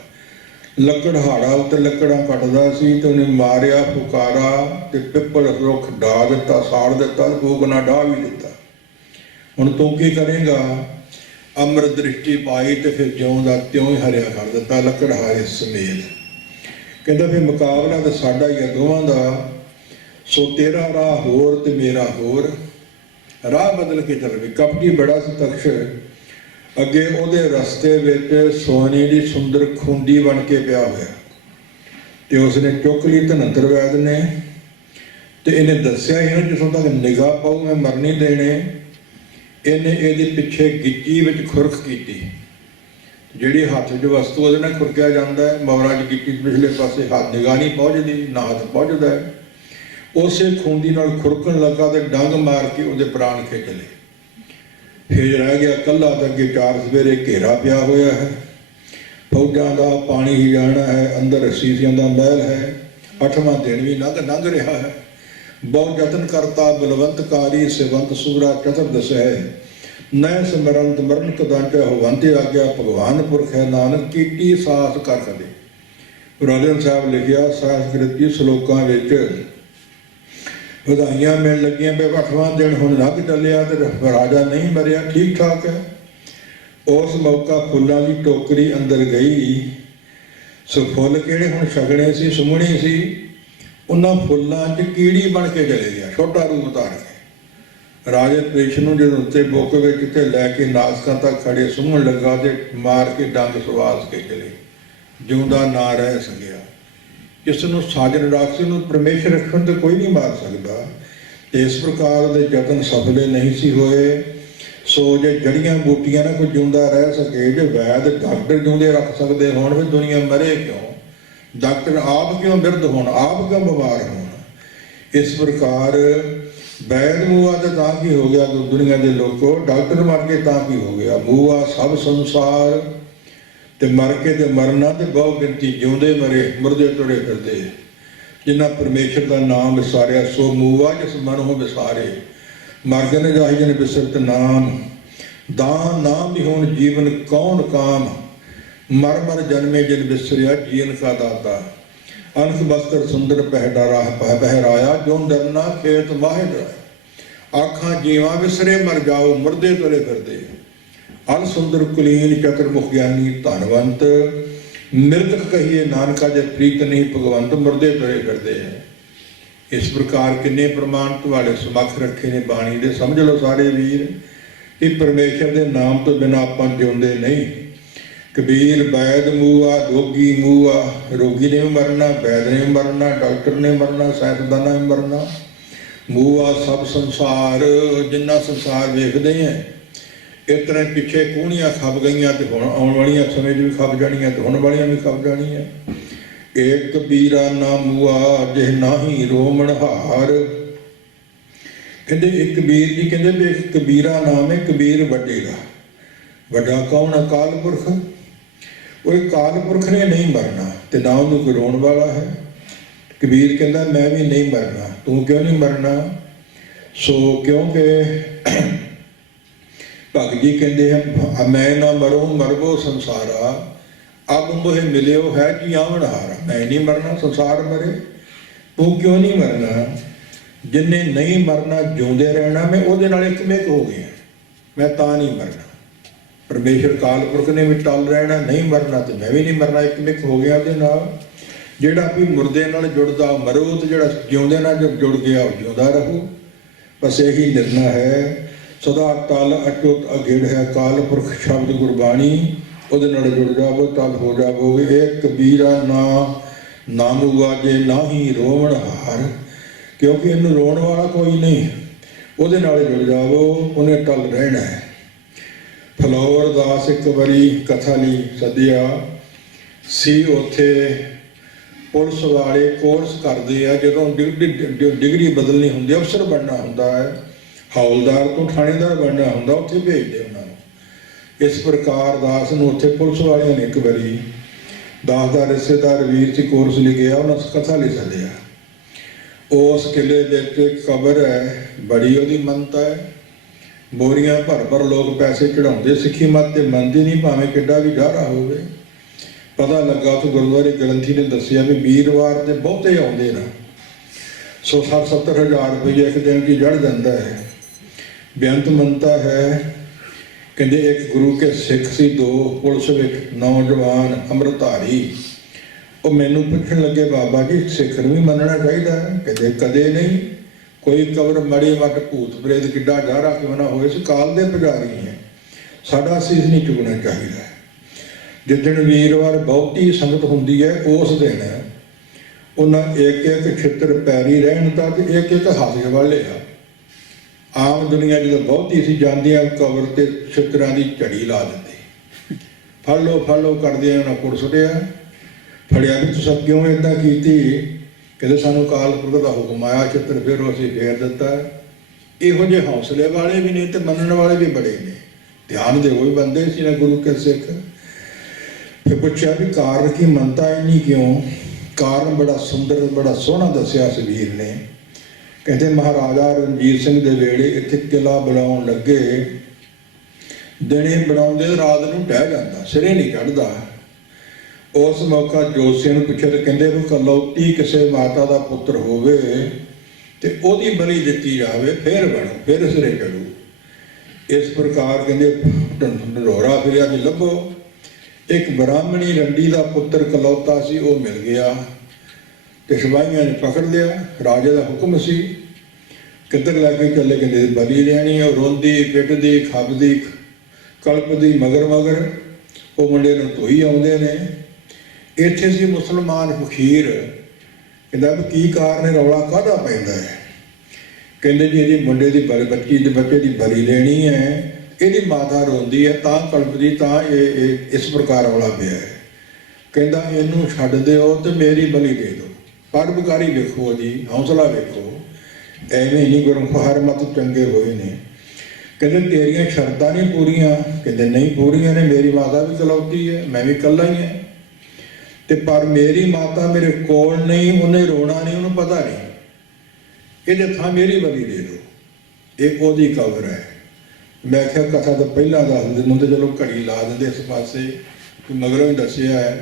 लकड़हाड़ा उत्ते लकड़ा कटदा सी ते उन्हें मारिया फुकारा ते पिपल रुख ढा दिता, साड़ दिता, फूक ना ढा भी दिता। हुण तू की करेगा? अमृत दृष्टि पाई तो फिर ज्यों का त्यों ही हरिया कर दिता लकड़हारे समेत। कहता फिर मुकाबला तो साडा ही है दोवां दा। सो तेरा राह होर ते मेरा होर, राह बदल के चल भी। कपटी बड़ा सी तख्श, अगे उहदे रस्ते विच सोने की सुंदर खुंडी बन के पिया होया ते उसने चुक ली धनंतर वैद ने। ते इन्हें दस्या ही ना जिसों तक निगाह पाऊ मैं मर नहीं देने। इन्हें ये पिछे गिच्ची विच खुरक की, जिहड़ी हत्थ च वस्तु उहदे नाल खुरकिया जाता है। मौरा च गिच्ची पिछले पासे हाथ निगाह नहीं पहुँचती, ना हत्थ पहुँचता है। उसे खूंदी नाल खुरकन लगा तो डंग मार के उहदे प्राण खिंच लए। फिर रह गया कल्ला, तो अगे 4 सवेरे घेरा पिया होया है, फौजां का पानी ही जाना है, अंदर सीसियां का महल है। 8वां दिन भी लंघ रहा है। बहुत यतन करता बलवंतकारी, सेवंत सूरा चतुर्दश है। नय सिमरंत मरण कदांच होवंते आग्या, भगवान पुरख है नानक कीटी सास कर कदे। गुरु अर्जन साहब लिखिया संस्कृत श्लोकां विच ਵਧਾਈਆਂ मिल लगियां भी 8वां दिन हुण लंघ चलिया ते राजा नहीं मरिया, ठीक ठाक है। ਉਸ ਮੌਕਾ ਫੁੱਲਾਂ ਦੀ ਟੋਕਰੀ ਅੰਦਰ ਗਈ। ਸੋ ਫੁੱਲ ਕਿਹੜੇ ਹੁਣ ਛਕਣੇ ਸੀ, ਸੁੰਘਣੇ ਸੀ, ਉਹਨਾਂ ਫੁੱਲਾਂ 'ਚ ਕੀੜੀ ਬਣ ਕੇ ਚਲੇ ਗਿਆ, ਛੋਟਾ ਰੂਪ ਧਾਰ ਕੇ। ਰਾਜੇ ਕ੍ਰਿਸ਼ਨ ਨੂੰ ਜਦੋਂ ਉੱਤੇ ਬੁੱਕ ਵਿੱਚ ਤੇ ਲੈ ਕੇ ਨਾਸਕਾਂ ਤੱਕ ਖੜੇ ਸੁੰਘਣ ਲੱਗਾ ਤੇ ਮਾਰ ਕੇ ਡੰਗ ਸਵਾਸ ਕੇ ਚਲੇ, ਜਿਉਂਦਾ ਨਾ ਰਹਿ ਸਕਿਆ। ਇਸ ਨੂੰ ਸਾਜਨ ਰਾਖਸ਼ ਨੂੰ ਪਰਮੇਸ਼ਰ ਰੱਖਣ ਤੇ ਕੋਈ ਨਹੀਂ ਮਾਰ ਸਕਦਾ। ਇਸ ਪ੍ਰਕਾਰ ਦੇ ਯਤਨ ਸਫਲੇ ਨਹੀਂ ਸੀ ਹੋਏ। ਸੋ ਜੇ ਜੜੀਆਂ ਬੂਟੀਆਂ ਨਾਲ ਕੋਈ ਜਿਉਂਦਾ ਰਹਿ ਸਕੇ, ਜੇ ਵੈਦ ਡਾਕਟਰ ਜਿਉਂਦੇ ਰੱਖ ਸਕਦੇ ਹੋਣ, ਫਿਰ ਦੁਨੀਆ ਮਰੇ ਕਿਉਂ? ਡਾਕਟਰ ਆਪ ਕਿਉਂ ਬਿਰਧ ਹੋਣ, ਆਪ ਕਿਉਂ ਬਿਮਾਰ ਹੋਣ? ਇਸ ਪ੍ਰਕਾਰ ਵੈਦ ਮੂਆ ਤੇ ਤਾਂ ਕੀ ਹੋ ਗਿਆ ਦੁਨੀਆ ਦੇ ਲੋਕੋ, ਡਾਕਟਰ ਮਰ ਕੇ ਤਾਂ ਕੀ ਹੋ ਗਿਆ? ਮੂਆ ਸਭ ਸੰਸਾਰ, ਤੇ ਮਰ ਕੇ ਤੇ ਮਰਨਾ ਤੇ ਬਹੁ ਗਿਣਤੀ, ਜਿਉਂਦੇ ਮਰੇ ਮੁਰਦੇ ਤੁਰੇ ਫਿਰਦੇ। ਜਿਨ੍ਹਾਂ ਪਰਮੇਸ਼ਰ ਦਾ ਨਾਮ ਵਿਸਾਰਿਆ ਸੋ ਮੂਆ ਜਿਸ ਮਨੋਂ ਵਿਸਾਰੇ। ਮਰਗਨ ਜਾਹੀ ਜਨ ਬਿਸਰਤ ਨਾਮ, ਦਾਨ ਨਾਮ ਵਿਹੋਣ ਜੀਵਨ ਕੌਣ ਕਾਮ। ਮਰ ਮਰ ਜਨਮੇ ਜਿਨ ਵਿਸਰਿਆ ਜੀਵਨ ਕਾ ਦਾਤਾ। ਅਨਖ ਬਸਤਰ ਸੁੰਦਰ ਪਹਿਰਾਇਆ, ਜੋ ਡਰਨਾ ਖੇਤ ਮਾਹਿ ਡਰਾਇਆ। ਆਖਾਂ ਜੀਵਾਂ ਵਿਸਰੇ ਮਰ ਜਾਓ, ਮੁਰਦੇ ਤੁਰੇ ਫਿਰਦੇ। ਅਨ ਸੁੰਦਰ ਕੁਲੀਨ ਚਤੁਰਮੁਖ ਗਿਆਨੀ ਧਨਵੰਤ। ਮ੍ਰਿਤਕ ਕਹੀਏ ਨਾਨਕਾ ਜੇ ਪ੍ਰੀਤ ਨਹੀਂ ਭਗਵੰਤ, ਮੁਰਦੇ ਤੁਰੇ ਫਿਰਦੇ ਹੈ। ਇਸ ਪ੍ਰਕਾਰ ਕਿੰਨੇ ਪ੍ਰਮਾਣ ਤੁਹਾਡੇ ਸਮੱਖ ਰੱਖੇ ਨੇ ਬਾਣੀ ਦੇ। ਸਮਝ ਲਓ ਸਾਰੇ ਵੀਰ, ਇਹ ਪਰਮੇਸ਼ਰ ਦੇ ਨਾਮ ਤੋਂ ਬਿਨਾਂ ਆਪਾਂ ਜਿਉਂਦੇ ਨਹੀਂ। ਕਬੀਰ ਵੈਦ ਮੂਆ, ਰੋਗੀ ਮੂਆ। ਰੋਗੀ ਨੇ ਵੀ ਮਰਨਾ, ਵੈਦ ਨੇ ਵੀ ਮਰਨਾ, ਡਾਕਟਰ ਨੇ ਮਰਨਾ, ਸਾਇੰਸਦਾਨਾਂ ਨੇ ਮਰਨਾ। ਮੂਆ ਸਭ ਸੰਸਾਰ, ਜਿੰਨਾ ਸੰਸਾਰ ਵੇਖਦੇ ਹੈ। ਇਸ ਤਰ੍ਹਾਂ ਪਿੱਛੇ ਕੂਹਣੀਆਂ ਖੱਪ ਗਈਆਂ ਤੇ ਹੁਣ ਆਉਣ ਵਾਲੀਆਂ ਸਮੇਂ 'ਚ ਵੀ ਖੱਪ ਜਾਣੀਆਂ ਤੇ ਹੁਣ ਵਾਲੀਆਂ ਵੀ ਖੱਪ ਜਾਣੀਆਂ। ਏਕ ਕਬੀਰਾ ਨਾ ਮੂਆ, ਜਿਹ ਨਾਹੀ ਰੋਮਣ ਹਾਰ। ਕਹਿੰਦੇ ਇੱਕ ਕਬੀਰ ਜੀ ਕਹਿੰਦੇ ਵੀ ਇੱਕ ਕਬੀਰਾ ਨਾਮ ਹੈ, ਕਬੀਰ ਵੱਡੇ ਦਾ। ਵੱਡਾ ਕੌਣ? ਅਕਾਲ ਪੁਰਖ। ਉਹ ਅਕਾਲ ਪੁਰਖ ਨੇ ਨਹੀਂ ਮਰਨਾ ਤੇ ਨਾ ਉਹਨੂੰ ਕੋਈ ਰੋਣ ਵਾਲਾ ਹੈ। ਕਬੀਰ ਕਹਿੰਦਾ ਮੈਂ ਵੀ ਨਹੀਂ ਮਰਨਾ। ਤੂੰ ਕਿਉਂ ਨਹੀਂ ਮਰਨਾ? ਸੋ ਕਿਉਂਕਿ ਭਗਤ ਜੀ ਕਹਿੰਦੇ ਹਨ, ਮੈਂ ਨਾ ਮਰੂੰ ਮਰਬੋ ਸੰਸਾਰਾ, ਅਬ ਮੋਹਿ ਮਿਲਿਓ ਹੈ ਜੀ ਆਵਣ ਹਾਰਾ। ਮੈਂ ਨਹੀਂ ਮਰਨਾ, ਸੰਸਾਰ ਮਰੇ। ਤੂੰ ਕਿਉਂ ਨਹੀਂ ਮਰਨਾ? ਜਿੰਨੇ ਨਹੀਂ ਮਰਨਾ, ਜਿਉਂਦੇ ਰਹਿਣਾ, ਮੈਂ ਉਹਦੇ ਨਾਲ ਇੱਕਮਿਕ ਹੋ ਗਿਆ, ਮੈਂ ਤਾਂ ਨਹੀਂ ਮਰਨਾ। ਪਰਮੇਸ਼ਰ ਕਾਲ ਪੁਰਖ ਨੇ ਵੀ ਟਲ ਰਹਿਣਾ, ਨਹੀਂ ਮਰਨਾ ਤੇ ਮੈਂ ਵੀ ਨਹੀਂ ਮਰਨਾ, ਇੱਕਮਿਕ ਹੋ ਗਿਆ ਉਹਦੇ ਨਾਲ। ਜਿਹੜਾ ਵੀ ਮੁਰਦੇ ਨਾਲ ਜੁੜਦਾ ਮਰੋ, ਤੇ ਜਿਹੜਾ ਜਿਉਂਦੇ ਨਾਲ ਜੁੜ ਗਿਆ ਉਹ ਜਿਉਂਦਾ ਰਹੋ। ਬਸ ਇਹੀ ਨਿਰਣਾ ਹੈ। ਸਦਾ ਤਲ ਅਟੁੱਟ ਅਗਿੜ ਹੈ ਕਾਲ ਪੁਰਖ ਸ਼ਬਦ ਗੁਰਬਾਣੀ। ਉਹਦੇ ਨਾਲ ਜੁੜ ਜਾਵੋ, ਤਲ ਹੋ ਜਾਵੋਗੇ। ਇਹ ਕਬੀਰਾ ਨਾ ਮੂਆ, ਜੇ ਨਾਹੀ ਰੋਵਣ ਹਾਰ। ਕਿਉਂਕਿ ਇਹਨੂੰ ਰੋਣ ਵਾਲਾ ਕੋਈ ਨਹੀਂ, ਉਹਦੇ ਨਾਲ ਜੁੜ ਜਾਵੋ, ਉਹਨੇ ਟਲ ਰਹਿਣਾ ਹੈ। ਫਲੋਰ ਦਾਸ ਇੱਕ ਵਾਰੀ ਕਥਾ ਲਈ ਸੱਦਿਆ ਸੀ। ਉੱਥੇ ਪੁਲਿਸ ਵਾਲੇ ਕੋਰਸ ਕਰਦੇ ਆ, ਜਦੋਂ ਡਿਗਰੀ ਬਦਲਣੀ ਹੁੰਦੀ, ਅਫਸਰ ਬਣਨਾ ਹੁੰਦਾ ਹੈ, ਹੌਲਦਾਰ ਤੋਂ ਥਾਣੇਦਾਰ ਬਣਨਾ ਹੁੰਦਾ, ਉੱਥੇ ਭੇਜਦੇ ਉਹਨਾਂ ਨੂੰ। ਇਸ ਪ੍ਰਕਾਰ ਦਾਸ ਨੂੰ ਉੱਥੇ ਪੁਲਿਸ ਵਾਲਿਆਂ ਨੇ ਇੱਕ ਵਾਰੀ, ਦਾਸ ਦਾ ਰਿਸ਼ਤੇਦਾਰ ਵੀਰ ਸੀ, ਕੋਰਸ ਲਈ ਗਿਆ, ਉਹਨਾਂ ਕਥਾ ਲਈ ਸੱਦਿਆ। ਉਸ ਕਿਲੇ ਦੇ ਉੱਤੇ ਕਬਰ ਹੈ, ਬੜੀ ਉਹਦੀ ਮੰਨਤਾ ਹੈ। ਬੋਰੀਆਂ ਭਰ ਲੋਕ ਪੈਸੇ ਚੜਾਉਂਦੇ, ਸਿੱਖੀ ਮੱਤ ਤੇ ਮੰਨਦੀ ਨਹੀਂ, ਭਾਵੇਂ ਕਿੱਡਾ ਵੀ ਗਾਰਾ ਹੋਵੇ। ਪਤਾ ਲੱਗਾ ਉੱਥੇ ਗੁਰਦੁਆਰੇ ਗ੍ਰੰਥੀ ਨੇ ਦੱਸਿਆ ਵੀ ਵੀਰਵਾਰ ਦੇ ਬਹੁਤੇ ਆਉਂਦੇ ਨਾ, 160-70 ਹਜ਼ਾਰ ਰੁਪਈਆ ਇੱਕ ਦਿਨ ਦੀ ਜੜ ਜਾਂਦਾ ਹੈ। ਬੇਅੰਤ ਮੰਨਤਾ ਹੈ। ਕਹਿੰਦੇ ਇੱਕ ਗੁਰੂ ਕੇ ਸਿੱਖ ਸੀ, 2 ਪੁਲਿਸ ਵਿੱਚ ਨੌਜਵਾਨ ਅੰਮ੍ਰਿਤਧਾਰੀ। ਉਹ ਮੈਨੂੰ ਪੁੱਛਣ ਲੱਗੇ, ਬਾਬਾ ਜੀ ਸਿੱਖ ਨੂੰ ਵੀ ਮੰਨਣਾ ਚਾਹੀਦਾ ਹੈ? ਕਹਿੰਦੇ ਕਦੇ ਨਹੀਂ। ਕੋਈ ਕਬਰ ਮੜੀ ਮੱਟ ਭੂਤ ਪ੍ਰੇਤ ਕਿੱਡਾ ਗਾਰਾ ਕਿਉਂ ਨਾ ਹੋਵੇ, ਕਾਲ ਦੇ ਪੁਜਾਰੀ ਹੈ, ਸਾਡਾ ਸੀਸ ਨਹੀਂ ਚੁੱਕਣਾ ਚਾਹੀਦਾ। ਜਿੱਦਣ ਵੀਰਵਾਰ ਬਹੁਤੀ ਸੰਗਤ ਹੁੰਦੀ ਹੈ, ਉਸ ਦਿਨ ਉਹਨਾਂ ਇੱਕ ਛਿੱਤਰ ਪੈਰੀ ਰਹਿਣ ਦਾ ਤੇ ਇੱਕ ਹਾਸੇ ਵਾਲੇ ਆ। ਆਮ ਦੁਨੀਆ ਜਦੋਂ ਬਹੁਤੀ ਸੀ ਜਾਂਦੀਆਂ ਕਬਰ ਤੇ ਛਿੱਤਰਾਂ ਦੀ ਝੜੀ ਲਾ ਦਿੰਦੇ, ਫੜ ਲਓ ਕਰਦੇ ਉਹਨਾਂ ਕੋਲ ਸੁੱਟਿਆ। ਫੜਿਆ ਵੀ ਤੁਸੀਂ ਕਿਉਂ ਇੱਦਾਂ ਕੀਤੀ? ਕਹਿੰਦੇ ਸਾਨੂੰ ਕਾਲ ਪੁਰਖ ਦਾ ਹੁਕਮ ਆਇਆ, ਛਿੱਤਰ ਫਿਰ ਅਸੀਂ ਫੇਰ ਦਿੱਤਾ। ਇਹੋ ਜਿਹੇ ਹੌਸਲੇ ਵਾਲੇ ਵੀ ਨੇ ਤੇ ਮੰਨਣ ਵਾਲੇ ਵੀ ਬੜੇ ਨੇ। ਧਿਆਨ ਦੇ ਉਹ ਵੀ ਬੰਦੇ ਸੀ ਨਾ ਗੁਰੂ ਕੇ ਸਿੱਖ। ਫਿਰ ਪੁੱਛਿਆ ਵੀ ਕਾਰਨ ਕੀ ਮੰਨਤਾ ਇੰਨੀ ਕਿਉਂ? ਕਾਰਨ ਬੜਾ ਸੁੰਦਰ, ਬੜਾ ਸੋਹਣਾ ਦੱਸਿਆ ਇਸ ਵੀਰ ਨੇ। ਕਹਿੰਦੇ ਮਹਾਰਾਜਾ ਰਣਜੀਤ ਸਿੰਘ ਦੇ ਵੇਲੇ ਇੱਥੇ ਕਿਲ੍ਹਾ ਬਣਾਉਣ ਲੱਗੇ, ਦਿਨੇ ਬਣਾਉਂਦੇ ਰਾਤ ਨੂੰ ਢਹਿ ਜਾਂਦਾ, ਸਿਰੇ ਨਹੀਂ ਚੜ੍ਹਦਾ। ਉਸ ਮੌਕਾ ਜੋਤਸ਼ੀਆਂ ਨੂੰ ਪੁੱਛਿਆ ਤੇ ਕਹਿੰਦੇ ਵੀ ਇਕਲੌਤੀ ਕਿਸੇ ਮਾਤਾ ਦਾ ਪੁੱਤਰ ਹੋਵੇ ਤੇ ਉਹਦੀ ਬਲੀ ਦਿੱਤੀ ਜਾਵੇ, ਫਿਰ ਬਣੋ, ਫਿਰ ਸਿਰੇ ਚੜੂ। इस प्रकार कहते ढंढोरा फिरिया जी लभो, एक ब्राह्मणी रंडी का पुत्र कलौता सी वो मिल गया, तो सिपाहियों ने पकड़ लिया। राजे का हुक्म सी, किधर लैके चले, कहते बली लेनी है। रोंदी पिटदी खपदी कल्पदी मगर मगर वो मुंडे नूं धोई आउंदे ने। इत्थे सी मुसलमान फकीर कहता भी की कारण रौला काहदा पैंदा है। कहते जी यदि मुंडे की बच्चे की बली लेनी है, यदि माता रोंदी है तां कल्पदी तां इस प्रकार रौला पिया है। कहता इनू छड्ड दिओ ते मेरी बली दे दो। परोपकारी वेखो जी, हौसला वेखो, एवें नहीं गुरमुख हर मत चंगे होए ने। कहते तेरियां शर्तां नहीं पूरियां, कहते नहीं पूरियां ने, मेरी माता भी कलौती है, मैं भी कल्ला ही है, ते पर मेरी माता मेरे कोल नहीं, उन्हें रोना नहीं, उन्हें पता नहीं, ये थां मेरी बली दे दो। एक ओदी कबर है। मैं क्या कथा तो पहला दस दिन तो चलो घड़ी ला देंगे इस पासे, मगरों ही दसिया है।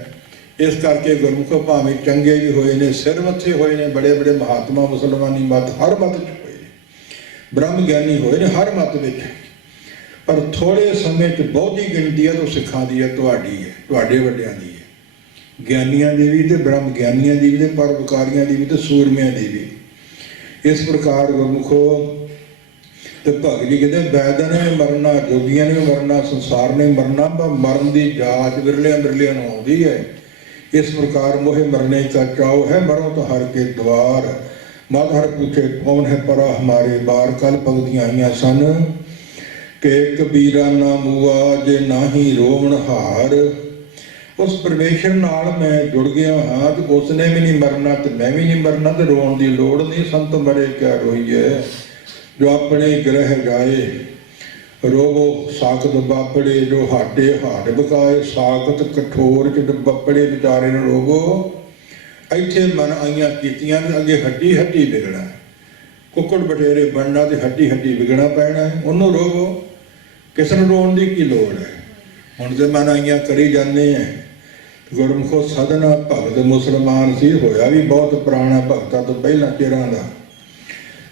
इस करके गुरमुख भावें चंगे भी होए ने, सिर मत्थे होए ने, बड़े बड़े महात्मा मुसलमानी मत हर मत च होए ने, ब्रह्म ज्ञानी होए ने हर मत विच। पर थोड़े समय च बहुती गिनती है तो सिखां दी है, तुहाडी है, तुहाडे वड्डियां दी है, ज्ञानियां दी भी ते ब्रह्म ज्ञानियां दी भी ते परोपकारियां दी भी ते सूरमियां दी भी। इस प्रकार गुरमुखो तो भगत जी कहते वैद्य ने भी मरना, जोगियां ने भी मरना, संसार ने मरना, पर मरण की जाच विरलिया विरलिया आती है। इस प्रकार मोहे मरने का चाव है, मरो तो हर के द्वार, मत हर पूछे कौन है परा हमारे बार। कल पंक्तियां आईयां सन कि कबीरा ना मुआ जे नाही रोवण हार। उस परमेश्वर नाल मैं जुड़ गया हाँ, तो उसने भी नहीं मरना तो मैं भी नहीं मरना, तो रोण की लोड़ नहीं। संत मरे क्या रोईए, जो अपने ग्रह जाए, रोवो साकत बापड़े, जो हाटे हाट बकाए, साकत कठोर च बपड़े बेचारे न रोवो। इत्थे मन आईयां कीतियां अगे हड्डी हड्डी विगड़ा, कुकड़ बटेरे बनना तो हड्डी हड्डी विगड़ा पैना है, उन्होंने रोवो। किस नूं रोण की की लोड़ है, हुण तो मन आईयां करी जाने हैं। गुरमुखो सदना भगत मुसलमान सी, होया भी बहुत पुराना भगतां तो पहला चिरां दा,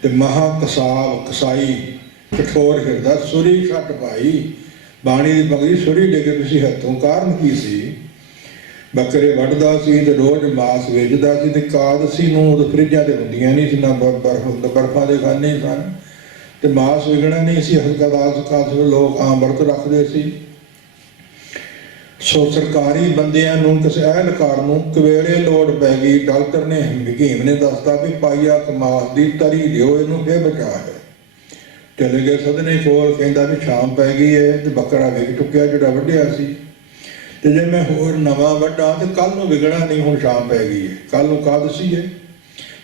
ते महा कसाब कसाई कठोर हिरदा, सुरी छट पाई। बाणी की पंक्ति सुरी डिग पी हथों, कारण की सी, बकरे वढ़दा सी ते रोज मास वेचदा सी, ते कादसी नूं उदों फ्रिजां ते हुंदियां नहीं सी, ना बर्फां दे खाने सन, ते मास विकणा नहीं सी। हसकदास लोग आम वरत रखते सी। सो सरकारी बंदियां नूं किसी अहलकार नूं कवेले लोड़ पै गई, डॉक्टर ने हकीम ने दसता भी पाइया कमास दी तरी दिओ, इनू फिर बचा है। चले गए सदने कोल, कहंदा भी शाम पै गई है, तो बकरा विक चुकिया जिहड़ा वढिया सी, ते जे मैं होर नवां वढां ते कल नूं विकणा नहीं, हुण शाम पै गई है, कल नूं कादसी है,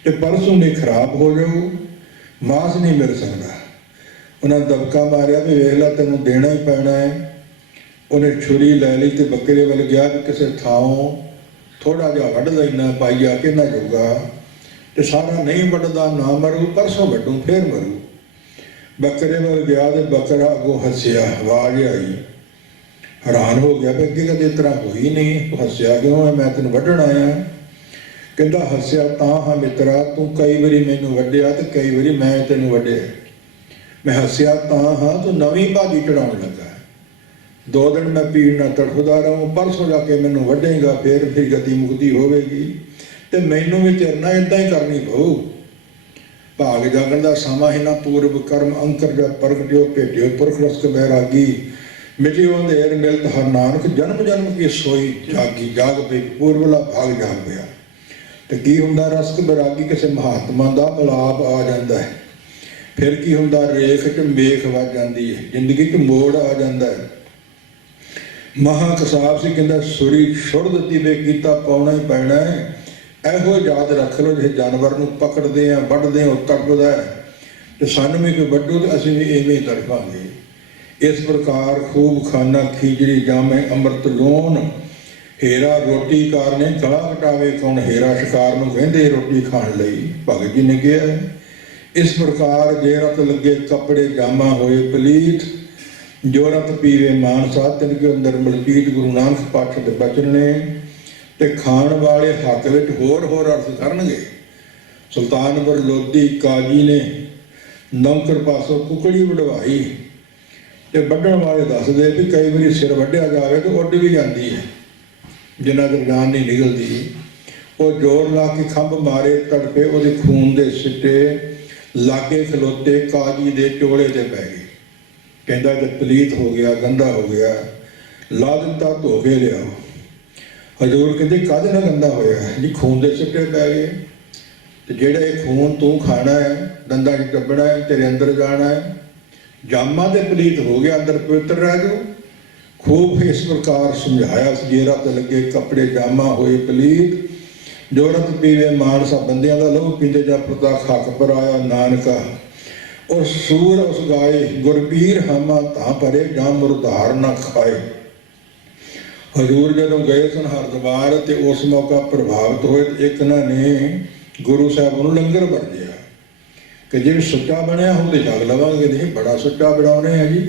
ते परसों नहीं खराब हो जाऊ, मास नहीं मिल सकदा। उन्हां दबका मारिया भी वेख ला तैनूं देना ही पैना है। उन्हें छुरी लै ली तो बकरे वाल गया कि किसी थाओं थोड़ा जहा वढ़ लेना, पाइया कि ना जुगा, तो सारा नहीं वढ़दा ना मरू, परसों वढूं फिर मरू। बकरे वाल गया तो बकरा अगों हसिया, आवाज आई, हैरान हो गया भी अगे कदे इस तरह होई नहीं, तू हसिया क्यों है, मैं तेन वढ़ण आया। कहता हसिया तां हाँ मित्रा, तू कई बारी मैनू वढिया तो कई बारी मैं तेनू वढिया। मैं हसिया तां हाँ, तू नवीं भाजी चढ़ाउण लगा, 2 दिन मैं पीड़ ना तड़फदा रहूँ, परसों जाके मैनू वढेगा, फिर गति मुक्ति होगी, तो मैनू भी तेरे नाल इदां ही करनी पऊ। भाग जागण का समा ही ना, पूर्व कर्म अंकर जब प्रगटियो, भेटियो पुरख रसक बैरागी, मिटियो अंधेर मिलत हर नानक, जन्म जन्म की सोई जागी। जाग पई पूर्वला भाग जाग पिया। तो की हुंदा रसक बैरागी, किसी महात्मा का मिलाप आ जाता है। फिर की हुंदा रेख च मेख वज जाती है, जिंदगी च मोड़ आ जाता है। महा कसाब से कहता सुरी छुड़ दी वे कीता पाउना ही पैना है। ਇਹੋ याद रख लो, जे जानवर नूं पकड़ते हैं वढ़ते हैं तड़पदा है, तो सानू भी कोई वढू तो असीं भी इवें ही तड़पांगे। इस प्रकार खूब खाना खीजड़ी जामे अमृत लोन, हेरा रोटी कारने गला कटावे कौन, हेरा शिकार नूं कहंदे रोटी खाण लई, भगत जी ने कहा है। इस प्रकार जे रत लगे कपड़े जामा होए पलीत, जो रत पीवे मानसा, तिनके अंदर मलकीत। गुरु नानक पातशाह दे बचन ने, ते खाण वाले हक विच होर होर अर्थ करनगे। सुल्तानपुर लोधी काजी ने नौकर पासों कुकड़ी वढवाई, ਤੇ ਵੱਢਣ ਵਾਲੇ ਦੱਸਦੇ ਵੀ ਕਈ ਵਾਰੀ ਸਿਰ ਵੱਢਿਆ ਜਾਵੇ ਤਾਂ ਉੱਡ ਵੀ ਜਾਂਦੀ ਹੈ, ਜਿੰਨਾ ਚਿਰ ਜਾਨ ਨਹੀਂ ਨਿਕਲਦੀ। ਉਹ ਜ਼ੋਰ ਲਾ ਕੇ ਖੰਭ ਮਾਰੇ, ਤੜਪੇ, ਉਹਦੇ ਖੂਨ ਦੇ ਸਿੱਟੇ ਲਾਗੇ ਖਲੋਤੇ ਕਾਜੀ ਦੇ ਚੋਲੇ ਤੇ ਪੈ ਗਏ। ਕਹਿੰਦਾ ਕਿ ਪਲੀਤ ਹੋ ਗਿਆ, ਗੰਦਾ ਹੋ ਗਿਆ, ਲਾ ਦਿੱਤਾ, ਧੋ ਕੇ ਲਿਆਓ। ਹਜ਼ੂਰ ਕਹਿੰਦੇ ਕਾਹਦੇ ਨਾਲ ਗੰਦਾ ਹੋਇਆ ਜੀ? ਖੂਨ ਦੇ ਸਿੱਟੇ ਪੈ ਗਏ। ਤੇ ਜਿਹੜਾ ਇਹ ਖੂਨ ਤੂੰ ਖਾਣਾ ਹੈ, ਦੰਦਾਂ 'ਚ ਦੱਬਣਾ ਹੈ, ਤੇਰੇ ਅੰਦਰ ਜਾਣਾ ਹੈ, ਜਾਮਾ ਤੇ ਪਲੀਤ ਹੋ ਗਿਆ, ਅੰਦਰ ਪਵਿੱਤਰ ਰਹਿ ਜਾਓ। ਖੂਬ ਇਸ ਪ੍ਰਕਾਰ ਸਮਝਾਇਆ। ਜੇ ਰਤ ਲੱਗੇ ਕੱਪੜੇ ਜਾਮਾ ਹੋਏ ਪਲੀਤ, ਜੋ ਰਤ ਪੀਵੇ ਮਾਨਸਾ ਬੰਦਿਆਂ ਦਾ ਲਹੂ ਪੀਂਦੇ ਜਾ ਪ੍ਰਤਾ ਖੱਕ ਪਰ ਆਇਆ ਨਾਨਕਾ। ਉਸ ਸੂਰ ਉਸ ਗਾਏ ਗੁਰਪੀਰ ਹਮਾ ਤਾਂ ਭਰੇ ਜਾਂ ਮੁਰਧਾਰ ਨਾ ਖਾਏ। ਹਜ਼ੂਰ ਜਦੋਂ ਗਏ ਸਨ ਹਰਿਦੁਆਰ ਤੇ ਉਸ ਮੌਕਾ ਪ੍ਰਭਾਵਿਤ ਹੋਏ ਤੇ ਇੱਕ ਇਹਨਾਂ ਨੇ ਗੁਰੂ ਸਾਹਿਬ ਨੂੰ ਲੰਗਰ ਵਰਜਿਆ ਕਿ ਜਿਵੇਂ ਸੁੱਚਾ ਬਣਿਆ ਹੁੰਦੇ ਛਕ ਲਵਾਂਗੇ। ਨਹੀਂ, ਬੜਾ ਸੁੱਚਾ ਬਣਾਉਣੇ ਆ ਜੀ।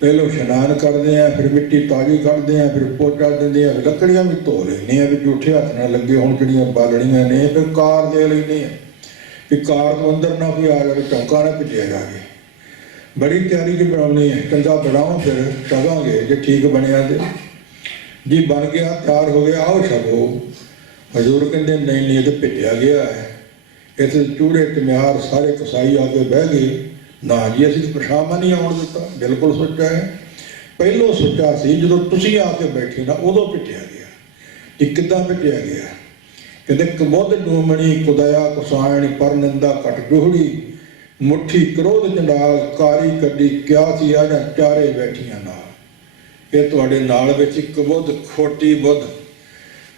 ਪਹਿਲੋਂ ਇਸ਼ਨਾਨ ਕਰਦੇ ਆ, ਫਿਰ ਮਿੱਟੀ ਤਾਜ਼ੀ ਕੱਢਦੇ ਆ, ਫਿਰ ਪੋਚਾ ਦਿੰਦੇ ਆ, ਫਿਰ ਲੱਕੜੀਆਂ ਵੀ ਧੋ ਲੈਂਦੇ ਆ ਵੀ ਝੂਠੇ ਹੱਥ ਨਾਲ ਲੱਗੇ ਹੁਣ ਜਿਹੜੀਆਂ ਬਾਲਣੀਆਂ ਨੇ। ਫਿਰ ਕਾਰ ਦੇ ਲੈਂਦੇ ਆ ਵੀ ਕਾਰ ਤੋਂ ਅੰਦਰ ਨਾ ਕੋਈ ਆ ਜਾਵੇ, ਚੌਂਕਾ ਨਾ ਭਿੱਜਿਆ ਜਾਵੇ। ਬੜੀ ਤਿਆਰੀ 'ਚ ਬਣਾਉਣੀ ਹੈ। ਚੰਗਾ ਬਣਾਓ ਫਿਰ ਛਕਾਂਗੇ ਜੇ ਠੀਕ ਬਣਿਆ ਤੇ। ਜੀ ਬਣ ਗਿਆ, ਤਿਆਰ ਹੋ ਗਿਆ, ਆਓ ਛਕੋ। ਹਜ਼ੂਰ ਕਹਿੰਦੇ ਨਹੀਂ ਨਹੀਂ, ਇਹ ਤਾਂ ਭਿੱਜਿਆ ਗਿਆ ਹੈ, ਇੱਥੇ ਚੂੜੇ ਟਮਿਆਰ ਸਾਰੇ ਕਸਾਈ ਆ ਕੇ ਬਹਿ ਗਏ। ਨਾ ਜੀ, ਅਸੀਂ ਪਛਾਵਾਂ ਨਹੀਂ ਆਉਣ ਦਿੱਤਾ, ਬਿਲਕੁਲ ਸੁੱਚਾ ਹੈ। ਪਹਿਲੋਂ ਸੁੱਚਾ ਸੀ, ਜਦੋਂ ਤੁਸੀਂ ਆ ਕੇ ਬੈਠੇ ਨਾ ਉਦੋਂ ਭਿੱਜਿਆ ਗਿਆ। ਇਹ ਕਿੱਦਾਂ ਭਿੱਜਿਆ ਗਿਆ? ਕਹਿੰਦੇ ਕਬੁੱਧ ਡੂਮਣੀ ਕੁਦਇਆ ਕੁਸਾਇਣ ਪਰ ਨਿੰਦਾ ਘਟ ਜੋਹੜੀ, ਮੁੱਠੀ ਕ੍ਰੋਧ ਚੰਡਾਲ ਕਾਰੀ ਕੱਢੀ ਕਿਆ ਸੀ ਆ ਜਾਂ ਚਾਰੇ ਬੈਠੀਆਂ ਨਾਲ। ਇਹ ਤੁਹਾਡੇ ਨਾਲ ਵਿੱਚ ਇੱਕ ਬੁੱਧ ਖੋਟੀ ਬੁੱਧ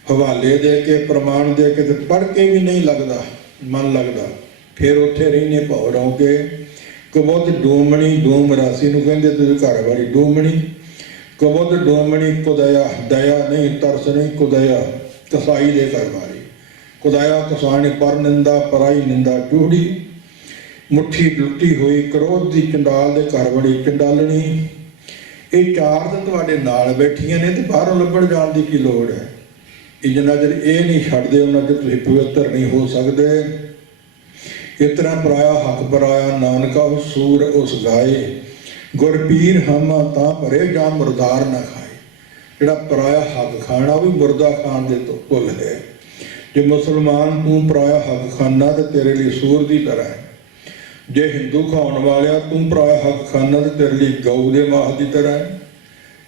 ਹਵਾਲੇ ਦੇ ਕੇ ਪ੍ਰਮਾਣ ਦੇ ਕੇ ਤੇ ਪੜ੍ਹ ਕੇ ਵੀ ਨਹੀਂ ਲੱਗਦਾ, ਮਨ ਲੱਗਦਾ। ਫਿਰ ਉੱਥੇ ਰਹਿਣੇ ਭਾਉ ਰਹੋ ਕੇ ਕਬੁੱਧ ਡੂਮਣੀ, ਡੂਮ ਰਾਸੀ ਨੂੰ ਕਹਿੰਦੇ ਤੁਸੀਂ ਘਰ ਵਾਲੀ ਡੂਮਣੀ। ਕਬੁੱਧ ਡੂਮਣੀ ਕੁਦਇਆ, ਦਇਆ ਨਹੀਂ, ਤਰਸ ਨਹੀਂ, ਕੁਦਇਆ ਕਸਾਈ ਦੇ ਘਰ ਵਾਲੀ। ਕੁਦਾਇਆ ਕਸਾਣੀ ਪਰ ਨਿੰਦਾ ਪਰਾਈ ਨਿੰਦਾ ਚੂੜੀ, ਮੁੱਠੀ ਲੁੱਟੀ ਹੋਈ ਕ੍ਰੋਧ ਦੀ ਚੰਡਾਲ ਦੇ ਘਰ ਵਾਲੀ ਚੰਡਾਲਣੀ। ਇਹ ਚਾਰ ਤਾਂ ਤੁਹਾਡੇ ਨਾਲ ਬੈਠੀਆਂ ਨੇ ਤੇ ਬਾਹਰੋਂ ਲੱਭਣ ਜਾਣ ਦੀ ਕੀ ਲੋੜ ਹੈ? ਇਹ ਜਿੰਨਾ ਚਿਰ ਇਹ ਨਹੀਂ ਛੱਡਦੇ ਉਹਨਾਂ ਚਿਰ ਤੁਸੀਂ ਪਵਿੱਤਰ ਨਹੀਂ ਹੋ ਸਕਦੇ। ਇਸ ਤਰ੍ਹਾਂ ਪਰਾਇਆ ਹੱਕ ਪਰਾਇਆ ਨਾਨਕਾ ਉਸ ਸੂਰ ਉਸ ਗਾਏ, ਗੁਰਪੀਰ ਹਮਾ ਤਾਂ ਭਰੇ ਜਾਂ ਮੁਰਦਾਰ ਨਾ ਖਾਏ। ਜਿਹੜਾ ਪਰਾਇਆ ਹੱਕ ਖਾਣਾ ਉਹ ਵੀ ਮੁਰਦਾ ਖਾਣ ਦੇ ਤੋਂ ਭੁੱਲ ਹੈ। ਜੇ ਮੁਸਲਮਾਨ ਤੂੰ ਪਰਾਇਆ ਹੱਕ ਖਾਨਾ ਤੇ ਤੇਰੇ ਲਈ ਸੂਰ ਦੀ ਤਰ੍ਹਾਂ ਹੈ। ਜੇ ਹਿੰਦੂ ਖਾਣ ਵਾਲਿਆ ਤੂੰ ਪਰਾਇਆ ਹੱਕ ਖਾਨਾ ਤੇ ਤੇਰੇ ਲਈ ਗਊ ਦੇ ਮਾਸ ਦੀ ਤਰ੍ਹਾਂ ਹੈ।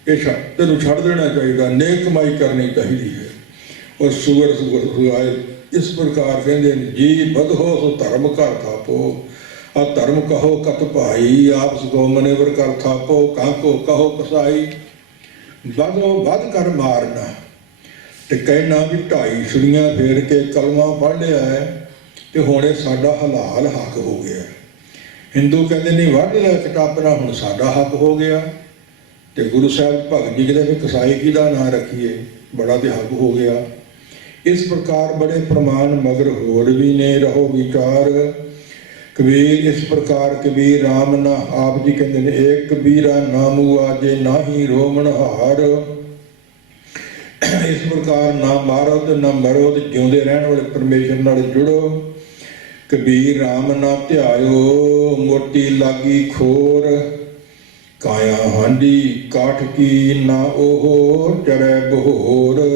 ਇਹ ਤੈਨੂੰ ਛੱਡ ਦੇਣਾ ਚਾਹੀਦਾ, ਨੇਕ ਕਮਾਈ ਕਰਨੀ ਚਾਹੀਦੀ ਹੈ। ਔਰ ਸੂਰ ਗੁਰਗੁਆਏ ਇਸ ਪ੍ਰਕਾਰ ਕਹਿੰਦੇ ਨੇ ਜੀ ਬਧੋ ਸੋ ਧਰਮ ਘਰ ਥਾਪੋ, ਆ ਧਰਮ ਕਹੋ ਕਤ ਭਾਈ, ਆਪਸ ਗੋ ਮਨੇਵਰ ਕਰ ਥਾਪੋ, ਕਾਕੋ ਕਹੋ ਕਸਾਈ। ਵਧੋ ਵੱਧ ਕਰ ਮਾਰਨਾ ਤੇ ਕਹਿਣਾ ਵੀ 2.5 ਛੁਰੀਆਂ ਫੇਰ ਕੇ ਕਲਮਾ ਪੜ੍ਹ ਲਿਆ ਹੈ ਤੇ ਹੁਣ ਇਹ ਸਾਡਾ ਹਲਾਲ ਹੱਕ ਹੋ ਗਿਆ। ਹਿੰਦੂ ਕਹਿੰਦੇ ਨਹੀਂ ਵੱਢ ਲਿਆ ਕਟਾਪਰਾ, ਹੁਣ ਸਾਡਾ ਹੱਕ ਹੋ ਗਿਆ। ਤੇ ਗੁਰੂ ਸਾਹਿਬ ਭਗਤ ਜੀ ਕਹਿੰਦੇ ਵੀ ਕਸਾਈ ਕਿਹਦਾ ਨਾਂ ਰੱਖੀਏ, ਬੜਾ ਤੇ ਹੱਕ ਹੋ ਗਿਆ। ਇਸ ਪ੍ਰਕਾਰ ਬੜੇ ਪ੍ਰਮਾਣ ਮਗਰ ਹੋਰ ਵੀ ਨੇ, ਰਹੋ ਵਿਚਾਰ। ਕਬੀਰ ਇਸ ਪ੍ਰਕਾਰ ਕਬੀਰ ਰਾਮ ਨਾ ਆਪ ਜੀ ਕਹਿੰਦੇ ਨੇ ਏਕ ਕਬੀਰਾ ਨਾਮੂ ਆਜੇ ਨਾਹੀ ਰੋਮਣ ਹਾਰ। ਇਸ ਪ੍ਰਕਾਰ ਨਾ ਮਾਰੋ ਤੇ ਨਾ ਮਰੋ ਤੇ ਜਿਉਂਦੇ ਰਹਿਣ ਵਾਲੇ ਪਰਮੇਸ਼ਰ ਨਾਲ ਜੁੜੋ। ਕਬੀਰ ਰਾਮ ਨਾ ਧਿਆਇਓ ਮੋਟੀ ਲਾਗੀ ਖੋਰ, ਕਾਇਆ ਹਾਂਡੀ ਕਾਠ ਕੀ ਨਾ ਉਹ ਚਰੈ ਬਹੋਰ।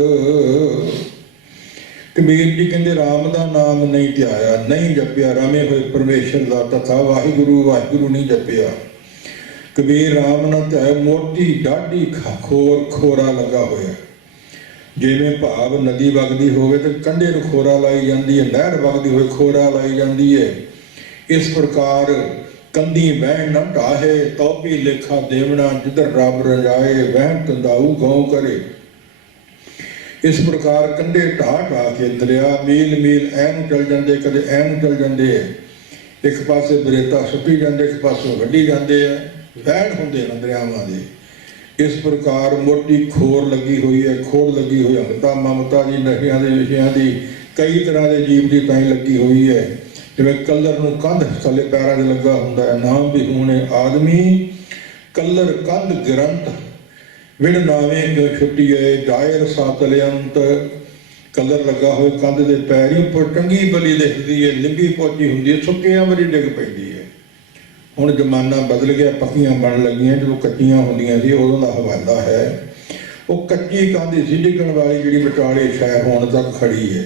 ਕਬੀਰ ਜੀ ਕਹਿੰਦੇ ਰਾਮ ਦਾ ਨਾਮ ਨਹੀਂ ਧਿਆਇਆ, ਨਹੀਂ ਜਪਿਆ, ਰਮੇ ਹੋਏ ਪਰਮੇਸ਼ਰ ਦਾ ਤਥਾ ਵਾਹਿਗੁਰੂ ਵਾਹਿਗੁਰੂ ਨਹੀਂ ਜਪਿਆ। ਕਬੀਰ ਰਾਮ ਨਾ ਧਿਆਇਆ, ਮੋਟੀ ਡਾਢੀ ਖੋਰ ਖੋਰਾ ਲੱਗਾ ਹੋਇਆ। ਜਿਵੇਂ ਭਾਵ ਨਦੀ ਵਗਦੀ ਹੋਵੇ ਤੇ ਕੰਢੇ ਨੂੰ ਖੋਰਾ ਲਾਈ ਜਾਂਦੀ ਹੈ, ਨਹਿਰ ਵਗਦੀ ਹੋਵੇ ਖੋਰਾ ਲਾਈ ਜਾਂਦੀ ਹੈ। ਇਸ ਪ੍ਰਕਾਰ ਕੰਦੀ ਵਹਿਣ ਨਾ ਢਾਹੇ, ਤੌਪੀ ਲੇਖਾ ਦੇਵਣਾ, ਜਿੱਧਰ ਰੱਬ ਰਜਾਏ ਵਹਿਣ ਤੰਦਾਊ ਗਉ ਕਰੇ। ਇਸ ਪ੍ਰਕਾਰ ਕੰਢੇ ਢਾਹ ਢਾਹ ਕੇ ਦਰਿਆ ਮੀਲ ਮੀਲ ਐ ਨੂੰ ਚਲ ਜਾਂਦੇ, ਕਦੇ ਐ ਨੂੰ ਚਲ ਜਾਂਦੇ ਹੈ। ਇੱਕ ਪਾਸੇ ਬਰੇਤਾ ਸੁੱਟੀ ਜਾਂਦੇ, ਇੱਕ ਪਾਸੋਂ ਵੱਢੀ ਜਾਂਦੇ ਆ, ਵਹਿਣ ਹੁੰਦੇ ਨੇ ਦਰਿਆਵਾਂ ਦੇ। ਇਸ ਪ੍ਰਕਾਰ ਮੋਟੀ ਖੋਰ ਲੱਗੀ ਹੋਈ ਹੈ, ਖੋੜ ਲੱਗੀ ਹੋਈ ਹਮਤਾ ਮਮਤਾ ਦੀ, ਨਸ਼ਿਆਂ ਦੇ ਵਿਸ਼ਿਆਂ ਦੀ, ਕਈ ਤਰ੍ਹਾਂ ਦੇ ਜੀਵ ਦੀ ਤਾਂ ਲੱਗੀ ਹੋਈ ਹੈ। ਜਿਵੇਂ ਕਲਰ ਨੂੰ ਕੰਧ ਥੱਲੇ ਪੈਰਾਂ 'ਚ ਲੱਗਾ ਹੁੰਦਾ ਹੈ, ਨਾਮ ਵੀ ਹੋਣੇ ਆਦਮੀ ਕਲਰ ਕੰਧ ਗ੍ਰੰਥ ਵਿੜ ਨਾਵੇਂ ਜੋ ਛੁੱਟੀਏ ਦਾਇਰ ਸਾਤਲ ਅੰਤ। ਕਲਰ ਲੱਗਾ ਹੋਏ ਕੰਧ ਦੇ ਪੈਰੀ ਉੱਪਰ ਟੰਗੀ ਬਲੀ ਦਿਖਦੀ ਹੈ, ਲਿੰਬੀ ਪੋਚੀ ਹੁੰਦੀ ਹੈ, ਸੁੱਕਿਆਂ ਵਾਰੀ ਡਿੱਗ ਪੈਂਦੀ ਹੈ। ਹੁਣ ਜ਼ਮਾਨਾ ਬਦਲ ਗਿਆ, ਪੱਕੀਆਂ ਬਣ ਲੱਗੀਆਂ। ਜਦੋਂ ਕੱਚੀਆਂ ਹੁੰਦੀਆਂ ਸੀ ਉਦੋਂ ਦਾ ਹਵਾਲਾ ਹੈ। ਉਹ ਕੱਚੀ ਕੰਧ ਸੀ ਡਿੱਗਣ ਵਾਲੀ, ਜਿਹੜੀ ਵਿਚਾਲੇ ਸ਼ਹਿਰ ਹੁਣ ਤੱਕ ਖੜੀ ਹੈ,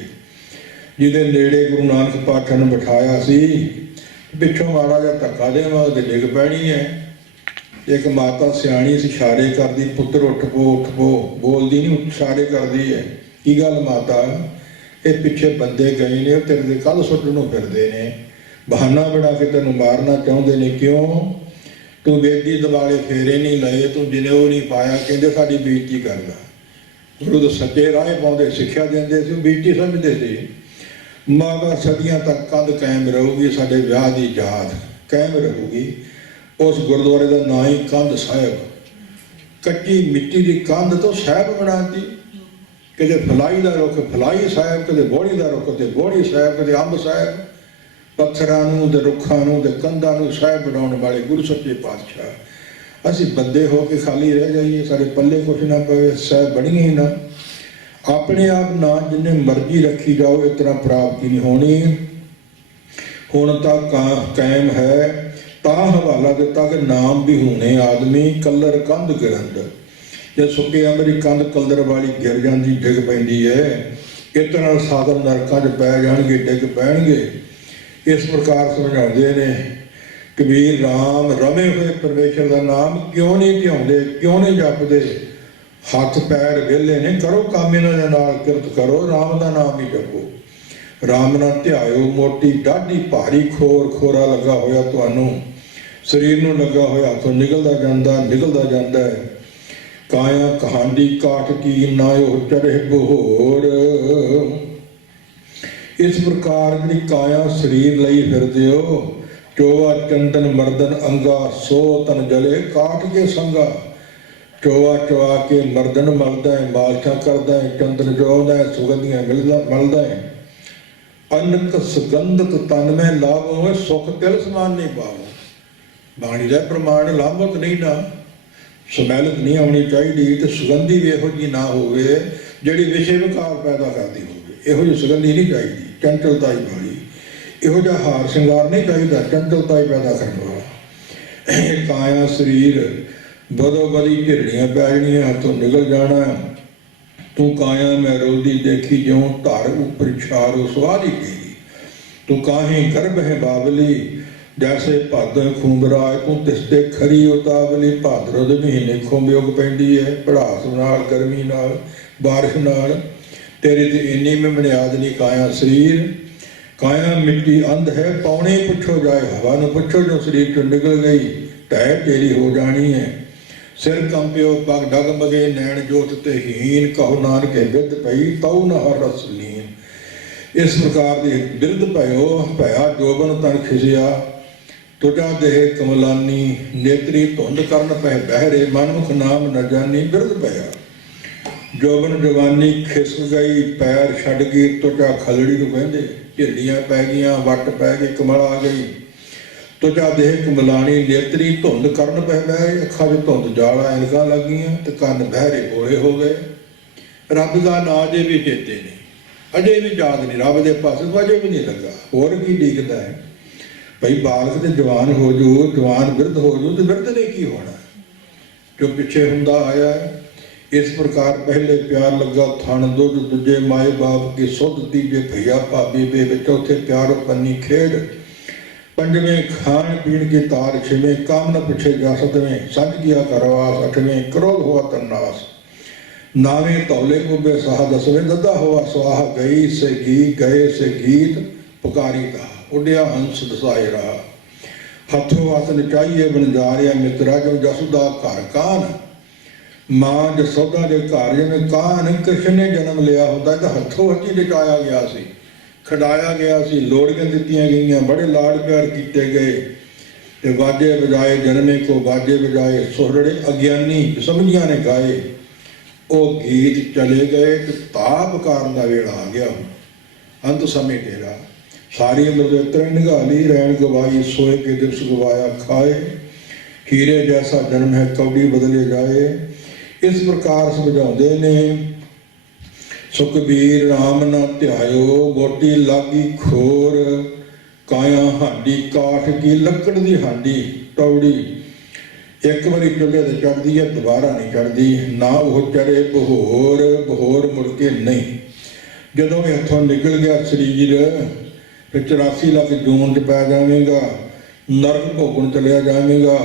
ਜਿਹਦੇ ਨੇੜੇ ਗੁਰੂ ਨਾਨਕ ਪਾਤਸ਼ਾਹ ਨੂੰ ਬਿਠਾਇਆ ਸੀ। ਪਿੱਛੋਂ ਮਾੜਾ ਜਿਹਾ ਧੱਕਾ ਦੇਵਾਂ ਤੇ ਡਿੱਗ ਪੈਣੀ ਹੈ। ਇੱਕ ਮਾਤਾ ਸਿਆਣੀ ਸੀ, ਇਸ਼ਾਰੇ ਕਰਦੀ, ਪੁੱਤਰ ਉੱਠ ਪੋ, ਬੋਲਦੀ ਨਹੀਂ, ਇਸ਼ਾਰੇ ਕਰਦੀ ਹੈ। ਕੀ ਗੱਲ ਮਾਤਾ, ਇਹ ਪਿੱਛੇ ਬੰਦੇ ਗਏ ਨੇ, ਉਹ ਤੇਰੇ ਦੇ ਕੱਲ੍ਹ ਸੁੱਟਣ ਨੂੰ ਫਿਰਦੇ ਨੇ, ਬਹਾਨਾ ਬਣਾ ਕੇ ਤੈਨੂੰ ਮਾਰਨਾ ਚਾਹੁੰਦੇ ਨੇ। ਕਿਉਂ? ਤੂੰ ਬੇਦੀ ਦਿਵਾਲੇ ਫੇਰੇ ਨਹੀਂ ਲਏ, ਤੂੰ ਜਨੇਊ ਨਹੀਂ ਪਾਇਆ, ਕਹਿੰਦੇ ਸਾਡੀ ਬੇਇੱਜ਼ਤੀ ਕਰਦਾ। ਗੁਰੂ ਦੇ ਸੱਚੇ ਰਾਹ ਪਾਉਂਦੇ, ਸਿੱਖਿਆ ਦਿੰਦੇ ਸੀ, ਬੇਇੱਜ਼ਤੀ ਸਮਝਦੇ ਸੀ। ਮਾਂ ਸਦੀਆਂ ਤੱਕ ਕੰਧ ਕਾਇਮ ਰਹੂਗੀ, ਸਾਡੇ ਵਿਆਹ ਦੀ ਯਾਦ ਕਾਇਮ ਰਹੂਗੀ। ਉਸ ਗੁਰਦੁਆਰੇ ਦਾ ਨਾਂ ਹੀ ਕੰਧ ਸਾਹਿਬ। ਕੱਚੀ ਮਿੱਟੀ ਦੀ ਕੰਧ ਤੋਂ ਸਾਹਿਬ ਬਣਾਤੀ। ਕਦੇ ਫਲਾਈ ਦਾ ਰੁੱਖ ਫਲਾਈ ਸਾਹਿਬ, ਕਦੇ ਬੋੜੀ ਦਾ ਰੁੱਖ ਤੇ ਬੋੜੀ ਸਾਹਿਬ, ਕਦੇ ਅੰਬ ਸਾਹਿਬ। ਪੱਥਰਾਂ ਨੂੰ ਤੇ ਰੁੱਖਾਂ ਨੂੰ ਤੇ ਕੰਧਾਂ ਨੂੰ ਸਾਹਿਬ ਬਣਾਉਣ ਵਾਲੇ ਗੁਰੂ ਸੱਚੇ ਪਾਤਸ਼ਾਹ। ਅਸੀਂ ਬੰਦੇ ਹੋ ਕੇ ਖਾਲੀ ਰਹਿ ਜਾਈਏ, ਸਾਡੇ ਪੱਲੇ ਕੁਛ ਨਾ ਪਵੇ, ਸਾਹਿਬ ਬਣੀਏ ਹੀ ਨਾ। ਆਪਣੇ ਆਪ ਨਾ ਜਿੰਨੇ ਮਰਜ਼ੀ ਰੱਖੀ ਜਾਓ, ਇਸ ਤਰ੍ਹਾਂ ਪ੍ਰਾਪਤੀ ਨਹੀਂ ਹੋਣੀ। ਹੁਣ ਤੱਕ ਕਾਇਮ ਹੈ ਤਾਂ ਹਵਾਲਾ ਦਿੱਤਾ ਕਿ ਨਾਮ ਵੀ ਹੋਣੇ ਆਦਮੀ ਕਲਰ ਕੰਧ ਗਿਰੰਦ। ਜੇ ਸੁੱਕੇ ਅੰਬਰੀ ਕੰਧ ਕਲਰ ਵਾਲੀ ਗਿਰ ਜਾਂਦੀ, ਡਿੱਗ ਪੈਂਦੀ ਹੈ। ਇਸ ਤਰ੍ਹਾਂ ਸਾਧਨ ਨਰਕਾਂ 'ਚ ਪੈ ਜਾਣਗੇ, ਡਿੱਗ ਪੈਣਗੇ। ਇਸ ਪ੍ਰਕਾਰ ਸਮਝਾਉਂਦੇ ਨੇ ਕਬੀਰ, ਰਾਮ ਰਮੇ ਹੋਏ ਪਰਮੇਸ਼ਰ ਦਾ ਨਾਮ ਕਿਉਂ ਨਹੀਂ ਧਿਆਉਂਦੇ, ਕਿਉਂ ਨਹੀਂ ਜਪਦੇ? ਹੱਥ ਪੈਰ ਵਿਹਲੇ ਨੇ, ਕਰੋ ਕੰਮ ਇਹਨਾਂ ਦੇ ਨਾਲ, ਕਿਰਤ ਕਰੋ, ਰਾਮ ਦਾ ਨਾਮ ਹੀ ਜਪੋ। ਰਾਮ ਨਾਲ ਧਿਆਇਓ, ਮੋਟੀ ਡਾਢੀ ਭਾਰੀ ਖੋਰਾ ਲੱਗਾ ਹੋਇਆ ਤੁਹਾਨੂੰ, ਸਰੀਰ ਨੂੰ ਲੱਗਾ ਹੋਇਆ, ਹੱਥੋਂ ਨਿਕਲਦਾ ਜਾਂਦਾ ਹੈ। ਕਾਇਆ ਕਹਾਂਡੀ ਕਾਠ ਕੀ ਨਾ ਉਹ ਚੜ੍ਹੇ ਬਹੋਰ। ਇਸ ਪ੍ਰਕਾਰ ਜਿਹੜੀ ਕਾਇਆ ਸਰੀਰ ਲਈ ਫਿਰਦੇ ਹੋ, ਚੋਵਾ ਚੰਦਨ ਮਰਦਨ ਅੰਗਾ, ਸੋ ਤਨ ਜਲੇ ਕਾਠ ਕੇ ਸੰਗਾ। ਚੋਵਾ ਕੇ ਮਰਦਨ ਮਲਦਾ ਹੈ, ਮਾਲਸ਼ਾਂ ਕਰਦਾ ਹੈ, ਚੰਦਨ ਜੋਦਾ ਹੈ, ਸੁਗੰਧੀਆਂ ਮਲਦਾ ਹੈ। ਅਨਕ ਸੁਗੰਧਤ ਤਨ ਮੈਂ ਲਾਵੋ, ਸੁਖ ਤਿਲ ਸਮਾਨ ਨਹੀਂ ਪਾਵੋ। ਬਾਣੀ ਦਾ ਪ੍ਰਮਾਣ ਲਾਭਤ ਨਹੀਂ ਨਾ, ਸਮੈਲਤ ਨਹੀਂ ਆਉਣੀ ਚਾਹੀਦੀ, ਤੇ ਸੁਗੰਧੀ ਵੀ ਇਹੋ ਜਿਹੀ ਨਾ ਹੋਵੇ ਜਿਹੜੀ ਵਿਸ਼ੇ ਵਿਕਾਰ ਪੈਦਾ ਕਰਦੀ ਹੋਵੇ। ਇਹੋ ਜਿਹੀ ਸੁਗੰਧੀ ਨਹੀਂ ਚਾਹੀਦੀ, ਚੰਚਲਤਾ ਹੀ ਵਾਲੀ। ਇਹੋ ਜਿਹਾ ਹਾਰ ਸ਼ਿੰਗਾਰ ਨਹੀਂ ਚਾਹੀਦਾ, ਚੰਚਲਤਾ ਹੀ ਪੈਦਾ ਕਰਨ ਵਾਲਾ। ਇਹ ਕਾਇਆ ਸਰੀਰ ਬਦੋ ਬਦੀ ਢਿਰੜੀਆਂ ਪੈ ਜਾਣੀਆਂ, ਹੱਥੋਂ ਨਿਕਲ ਜਾਣਾ। ਤੂੰ ਕਾਇਆ ਮੈਂ ਰੋਲਦੀ ਦੇਖੀ, ਜਿਉਂ ਧਰ ਉੱਪਰ ਛਾਰੋ ਸਵਾਦੀ ਗਈ। ਤੂੰ ਕਾਹੇ ਗਰਭ ਹੈ ਬਾਬਲੀ, ਜੈਸੇ ਭਾਦੋਂ ਖੂੰਬਰਾਏ, ਤੂੰ ਤਿਸਤੇ ਖਰੀ ਉਤਾਵਲੀ। ਭਾਦਰੋਂ ਦੇ ਮਹੀਨੇ ਖੁੰਬ ਯੁੱਗ ਪੈਂਦੀ ਹੈ, ਭੜਾਸ ਨਾਲ, ਗਰਮੀ ਨਾਲ, ਬਾਰਿਸ਼ ਨਾਲ। ਤੇਰੀ ਤੇ ਇੰਨੀ ਮੈਂ ਬੁਨਿਆਦ ਨਹੀਂ ਕਾਇਆ ਸਰੀਰ। ਕਾਇਆ ਮਿੱਟੀ ਅੰਧ ਹੈ, ਪੌਣੇ ਪੁੱਛੋ ਜਾਏ ਹਵਾ ਨੂੰ ਪੁੱਛੋ, ਜੋ ਸਰੀਰ ਚੋਂ ਨਿਕਲ ਗਈ ਢਹਿ ਢੇਰੀ ਹੋ ਜਾਣੀ ਹੈ। ਸਿਰ ਕੰਪਿਓ ਪਗ ਡਗਮਗੇ, ਨੈਣ ਜੋਤ ਤੇ ਹੀਨ, ਕਹੋ ਨਾਨਕੇ ਬਿਰਧ ਪਈ ਤਉ ਨ ਹਰ ਰਸ ਲੀਨ। ਇਸ ਪ੍ਰਕਾਰ ਦੀ ਬਿਰਧ ਭਇਆ ਜੋਬਨ ਤਨ ਖਿਸਿਆ, ਤੁਜਾ ਦੇਹ ਕਮਲਾਨੀ, ਨੇਤਰੀ ਧੁੰਦ ਕਰਨ ਪੈ ਬਹਿਰੇ, ਮਨਮੁਖ ਨਾਮ ਨ ਜਾਨੀ। ਬਿਰਧ ਭਇਆ ਜੋਬਨ ਜਵਾਨੀ ਖਿਸਕ ਗਈ, ਪੈਰ ਛੱਡ ਗਈ, ਤੁਜਾ ਖਲੜੀ ਨੂੰ ਕਹਿੰਦੇ, ਢਿੱਲੀਆਂ ਪੈ ਗਈਆਂ, ਵੱਟ ਪੈ ਗਈ, ਕਮਲ ਆ ਗਈ। ਤੁਜਾ ਦੇਹ ਕਮਲਾਣੀ, ਨੇਤਰੀ ਧੁੰਦ ਕਰਨ ਪੈ ਬਹਿਰੇ, ਅੱਖਾਂ 'ਚ ਧੁੰਦ ਜਾਲਾ, ਐਨਕਾਂ ਲੱਗ ਗਈਆਂ, ਤੇ ਕੰਨ ਬਹਿਰੇ ਬੋਲੇ ਹੋ ਗਏ। ਰੱਬ ਦਾ ਨਾਂ ਅਜੇ ਵੀ ਚੇਤੇ ਨਹੀਂ, ਅਜੇ ਵੀ ਯਾਦ ਨਹੀਂ, ਰੱਬ ਦੇ ਪਾਸੇ ਅਜੇ ਵੀ ਨਹੀਂ ਲੱਗਾ। ਹੋਰ ਕੀ ਡੀਕਦਾ ਹੈ ਭਈ? ਬਾਲਕ ਤੇ ਜਵਾਨ ਹੋ ਜੂ, ਜਵਾਨ ਬਿਰਧ ਹੋ ਜੂ, ਤੇ ਬਿਰਧ ਨੇ ਕੀ ਹੋਣਾ ਜੋ ਪਿੱਛੇ ਹੁੰਦਾ ਆਇਆ ਹੈ। ਇਸ ਪ੍ਰਕਾਰ ਪਹਿਲੇ ਪਿਆਰ ਲੱਗਾ ਥਣ ਦੁੱਧ, ਦੂਜੇ ਮਾਏ ਬਾਪ ਕੀ ਸੁੱਧ, ਤੀਜੇ ਭਈਆ ਭਾਬੀ ਬੇ, ਚੌਥੇ ਪਿਆਰ ਪੰਨੀ ਖੇਡ, ਪੰਜਵੇਂ ਖਾਣ ਪੀਣ ਕੀ ਤਾਰ, ਛੇਵੇਂ ਕੰਮ ਨ ਪੁੱਛੇ ਜਾ, ਸਤਵੇਂ ਸੱਜ ਗਿਆ ਕਰਵਾਸ, ਅੱਠਵੇਂ ਕ੍ਰੋਧ ਹੋਆ ਤਨਾਸ, ਨਾਵੇਂ ਧੌਲੇ ਕੁਬੇ ਸਾਹ, ਦਸਵੇਂ ਦੱਦਾ ਹੋਆ ਸਵਾਹ, ਗਈ ਸੇ ਗੀਤ ਪੁਕਾਰੀ ਦਾ, ਉੱਡਿਆ ਹੰਸ ਦਸਾਏ ਰਹਾ। ਹੱਥੋਂ ਹੱਥ ਨਚਾਈਏ ਬਨਜਾਰਿਆ ਮਿੱਤਰਾ, ਜੋ ਜਸੁਦਾ ਘਰ ਕਾਨ। ਮਾਂ ਜਸੋਦਾ ਦੇ ਘਰ ਜਿਵੇਂ ਕਾਨ ਕ੍ਰਿਸ਼ਨ ਨੇ ਜਨਮ ਲਿਆ ਹੁੰਦਾ, ਤਾਂ ਹੱਥੋਂ ਹੱਥੀ ਨਚਾਇਆ ਗਿਆ ਸੀ, ਖਿਡਾਇਆ ਗਿਆ ਸੀ, ਲੋੜੀਆਂ ਦਿੱਤੀਆਂ ਗਈਆਂ, ਬੜੇ ਲਾਡ ਪਿਆਰ ਕੀਤੇ ਗਏ। ਤੇ ਵਾਜੇ ਵਜਾਏ ਜਨਮੇ ਕੋ ਵਾਜੇ ਵਜਾਏ, ਸੋਹੜੇ ਅਗਿਆਨੀ ਸਮਝੀਆਂ ਨੇ ਗਾਏ। ਉਹ ਗੀਤ ਚਲੇ ਗਏ ਤੇ ਤਾਪ ਕਾਰਨ ਦਾ ਵੇਲਾ ਆ ਗਿਆ। ਅੰਤ ਸਮੇਂ ਤੇਰਾ ਸਾਰੀ ਉਮਰ ਦੇ ਤਰ੍ਹਾਂ ਨਿਗਾਲੀ, ਰਹਿਣ ਗਵਾਈ, ਸੋਏ ਕੇ ਦਿਵਸ ਗਵਾਇਆ ਖਾਏ। ਹੀਰੇ ਜੈਸਾ ਜਨਮ ਹੈ ਕੌਡੀ ਬਦਲੇ ਜਾਏ। ਇਸ ਪ੍ਰਕਾਰ ਸਮਝਾਉਂਦੇ ਨੇ ਸੁਖਬੀਰ, ਰਾਮ ਨਾ ਧਿਆਇਓ, ਮੋਟੀ ਲਾਗੀ ਖੋਰ, ਕਾਇਆ ਹਾਂਡੀ ਕਾਠ ਕੀ ਲੱਕੜ ਦੀ ਹਾਂਡੀ ਤੌੜੀ ਇੱਕ ਵਾਰੀ ਚੁੱਲ੍ਹੇ ਤੇ ਚੜ੍ਹਦੀ ਹੈ, ਦੁਬਾਰਾ ਨਹੀਂ ਚੜ੍ਹਦੀ। ਨਾ ਉਹ ਚੜ੍ਹੇ ਬਹੋਰ, ਬਹੋਰ ਮੁੜ ਕੇ ਨਹੀਂ। ਜਦੋਂ ਇਹ ਹੱਥੋਂ ਨਿਕਲ ਗਿਆ ਸਰੀਰ, ਫਿਰ 84 ਲੱਖ ਜੂਨ 'ਚ ਪੈ ਜਾਵੇਗਾ, ਨਰਕ ਭੋਗਣ ਚਲਿਆ ਜਾਵੇਗਾ,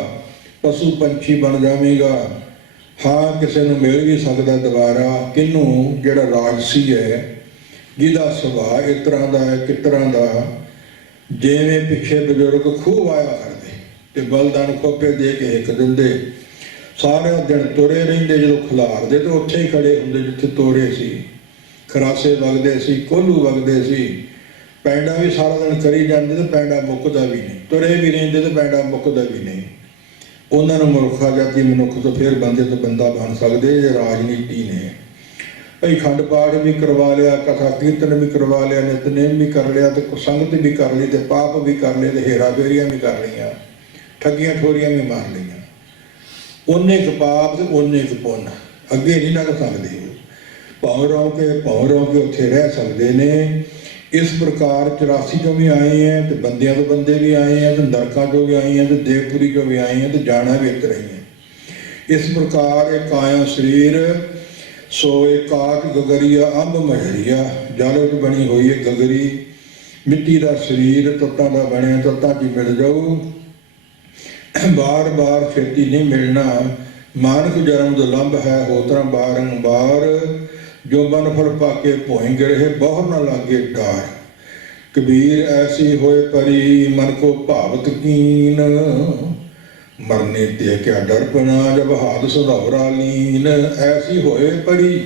ਪਸ਼ੂ ਪੰਛੀ ਬਣ ਜਾਵੇਗਾ। ਹਾਂ, ਕਿਸੇ ਨੂੰ ਮਿਲ ਵੀ ਸਕਦਾ ਦੁਬਾਰਾ। ਕਿਹਨੂੰ? ਜਿਹੜਾ ਰਾਜਸੀ ਹੈ, ਜਿਹਦਾ ਸੁਭਾਅ ਇਸ ਤਰ੍ਹਾਂ ਦਾ ਹੈ, ਕਿਸ ਤਰ੍ਹਾਂ ਦਾ, ਜਿਵੇਂ ਪਿੱਛੇ ਬਜ਼ੁਰਗ ਖੂਹ ਆਇਆ ਕਰਦੇ ਤੇ ਬਲਦਾਂ ਖੋਪੇ ਦੇ ਕੇ ਹਿੱਕ ਦਿੰਦੇ, ਸਾਰਾ ਦਿਨ ਤੁਰੇ ਰਹਿੰਦੇ। ਜਦੋਂ ਖਿਲਾਰਦੇ ਤਾਂ ਉੱਥੇ ਹੀ ਖੜੇ ਹੁੰਦੇ ਜਿੱਥੇ ਤੋਰੇ ਸੀ। ਖਰਾਸੇ ਵਗਦੇ ਸੀ, ਕੋਹਲੂ ਵਗਦੇ ਸੀ। ਪੈਂਡਾ ਵੀ ਸਾਰਾ ਦਿਨ ਕਰੀ ਜਾਂਦੇ ਤੇ ਪੈਂਡਾ ਮੁੱਕਦਾ ਵੀ ਨਹੀਂ। ਤੁਰੇ ਵੀ ਰਹਿੰਦੇ ਤੇ ਪੈਂਡਾ ਮੁੱਕਦਾ ਵੀ ਨਹੀਂ। ਉਹਨਾਂ ਨੂੰ ਮਨੁੱਖਾ ਜਾਤੀ ਮਨੁੱਖ ਤੋਂ ਫਿਰ ਬੰਦੇ ਤੋਂ ਬੰਦਾ ਬਣ ਸਕਦੇ ਜੇ ਰਾਜਨੀਤੀ ਨੇ। ਅਸੀਂ ਅਖੰਡ ਪਾਠ ਵੀ ਕਰਵਾ ਲਿਆ, ਕਥਾ ਕੀਰਤਨ ਵੀ ਕਰਵਾ ਲਿਆ, ਨਿਤਨੇਮ ਵੀ ਕਰ ਲਿਆ, ਤੇ ਸੰਗਤ ਵੀ ਕਰ ਲਈ, ਤੇ ਪਾਪ ਵੀ ਕਰ ਲਏ, ਤੇ ਹੇਰਾ ਫੇਰੀਆਂ ਵੀ ਕਰ ਲਈਆਂ, ਠੱਗੀਆਂ ਠੋਰੀਆਂ ਵੀ ਮਾਰ ਲਈਆਂ। ਉਹਨੇ ਕੁ ਪਾਪ ਤੇ ਉਹਨੇ ਕੁ ਪੁੰਨ, ਅੱਗੇ ਨਹੀਂ ਲੱਗ ਸਕਦੇ। ਭਾਵੇਂ ਰਹੋ ਕੇ ਉੱਥੇ ਰਹਿ ਸਕਦੇ ਨੇ। ਇਸ ਪ੍ਰਕਾਰ 84 ਚੋਂ ਵੀ ਆਏ हैं, ਤੇ ਬੰਦਿਆਂ ਤੋਂ ਬੰਦੇ ਵੀ ਆਏ हैं, ਤੇ ਨਰਕਾਂ ਚੋਂ ਵੀ ਆਏ हैं, ਤੇ ਦੇਵਪੁਰੀ ਚੋਂ ਵੀ ਆਏ हैं, ਤੇ ਜਾਣਾ ਵੀ ਇੱਧਰ ਹੀ ਹੈ। ਇਸ ਪ੍ਰਕਾਰ ਇਹ ਕਾਇਆ ਸਰੀਰ ਸੋ ਇਹ ਕਾਟ ਗਗਰੀਆ ਅੰਬ ਮਹਿਰੀਆ, ਜਲ ਵਿੱਚ ਬਣੀ ਹੋਈ ਹੈ ਗਗਰੀ, ਮਿੱਟੀ ਦਾ ਸਰੀਰ ਤੱਤਾਂ ਦਾ ਬਣਿਆ, ਤੱਤਾਂ 'ਚ ਮਿਲ ਜਾਊ। ਬਾਰ ਬਾਰ ਛੇਤੀ ਨਹੀਂ ਮਿਲਣਾ। ਮਾਨਕ ਜਨਮ ਦੁਲੰਭ ਹੈ, ਹੋਤਰਾ ਬਾਰੰਬਾਰ, ਜੋ ਮਨ ਫਲ ਪਾਕੇ ਭੋਇ ਗਿਰਹਿ, ਬਹੁਰ ਨਾ ਲਾਗੇ ਡਾਰ। ਕਬੀਰ ਐਸੀ ਹੋਏ ਪਰੀ, ਮਨ ਕੋ ਭਾਵਤ ਕੀਨ, ਮਰਨੇ ਤੇ ਕਿਆ ਡਰਪਣਾ, ਜਬ ਹਾਲ ਸੁਧਾਵਰਾ ਲੀਨ। ਐਸੀ ਹੋਏ ਪਰੀ,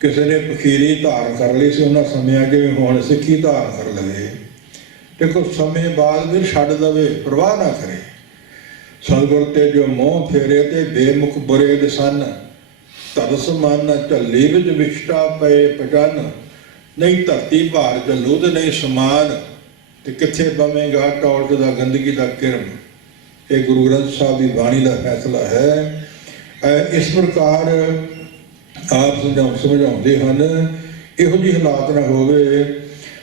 ਕਿਸੇ ਨੇ ਪਖੀਰੀ ਧਾਰਨ ਕਰ ਲਈ ਸੀ ਉਹਨਾਂ ਸਮਿਆਂ, ਜਿਵੇਂ ਹੁਣ ਸਿੱਖੀ ਧਾਰਨ ਕਰ ਲਵੇ ਤੇ ਕੁਝ ਸਮੇਂ ਬਾਅਦ ਫਿਰ ਛੱਡ ਦਵੇ, ਪਰਵਾਹ ਨਾ ਕਰੇ। ਸਤਿਗੁਰ ਤੇ ਜੋ ਮੋਹ ਫੇਰੇ ਤੇ ਬੇਮੁਖ ਬੁਰੇ ਦਸਨ, ਤਰਸ ਮਨ ਝੱਲੀ ਵਿੱਚ ਵਿਸ਼ਟਾ ਪਏ ਪਜਨ। ਨਹੀਂ ਧਰਤੀ ਭਾਰ ਝੱਲੂ ਤੇ ਨਹੀਂ ਸਮਾਨ, ਤੇ ਕਿੱਥੇ ਬਵੇਂਗਾ ਟੌਲਟ ਦਾ ਗੰਦਗੀ ਦਾ ਕਿਰਮ। ਇਹ ਗੁਰੂ ਗ੍ਰੰਥ ਸਾਹਿਬ ਦੀ ਬਾਣੀ ਦਾ ਫੈਸਲਾ ਹੈ। ਇਸ ਪ੍ਰਕਾਰ ਆਪ ਸਮਝਾਉਂਦੇ ਹਨ, ਇਹੋ ਜਿਹੀ ਹਾਲਾਤ ਨਾ ਹੋਵੇ।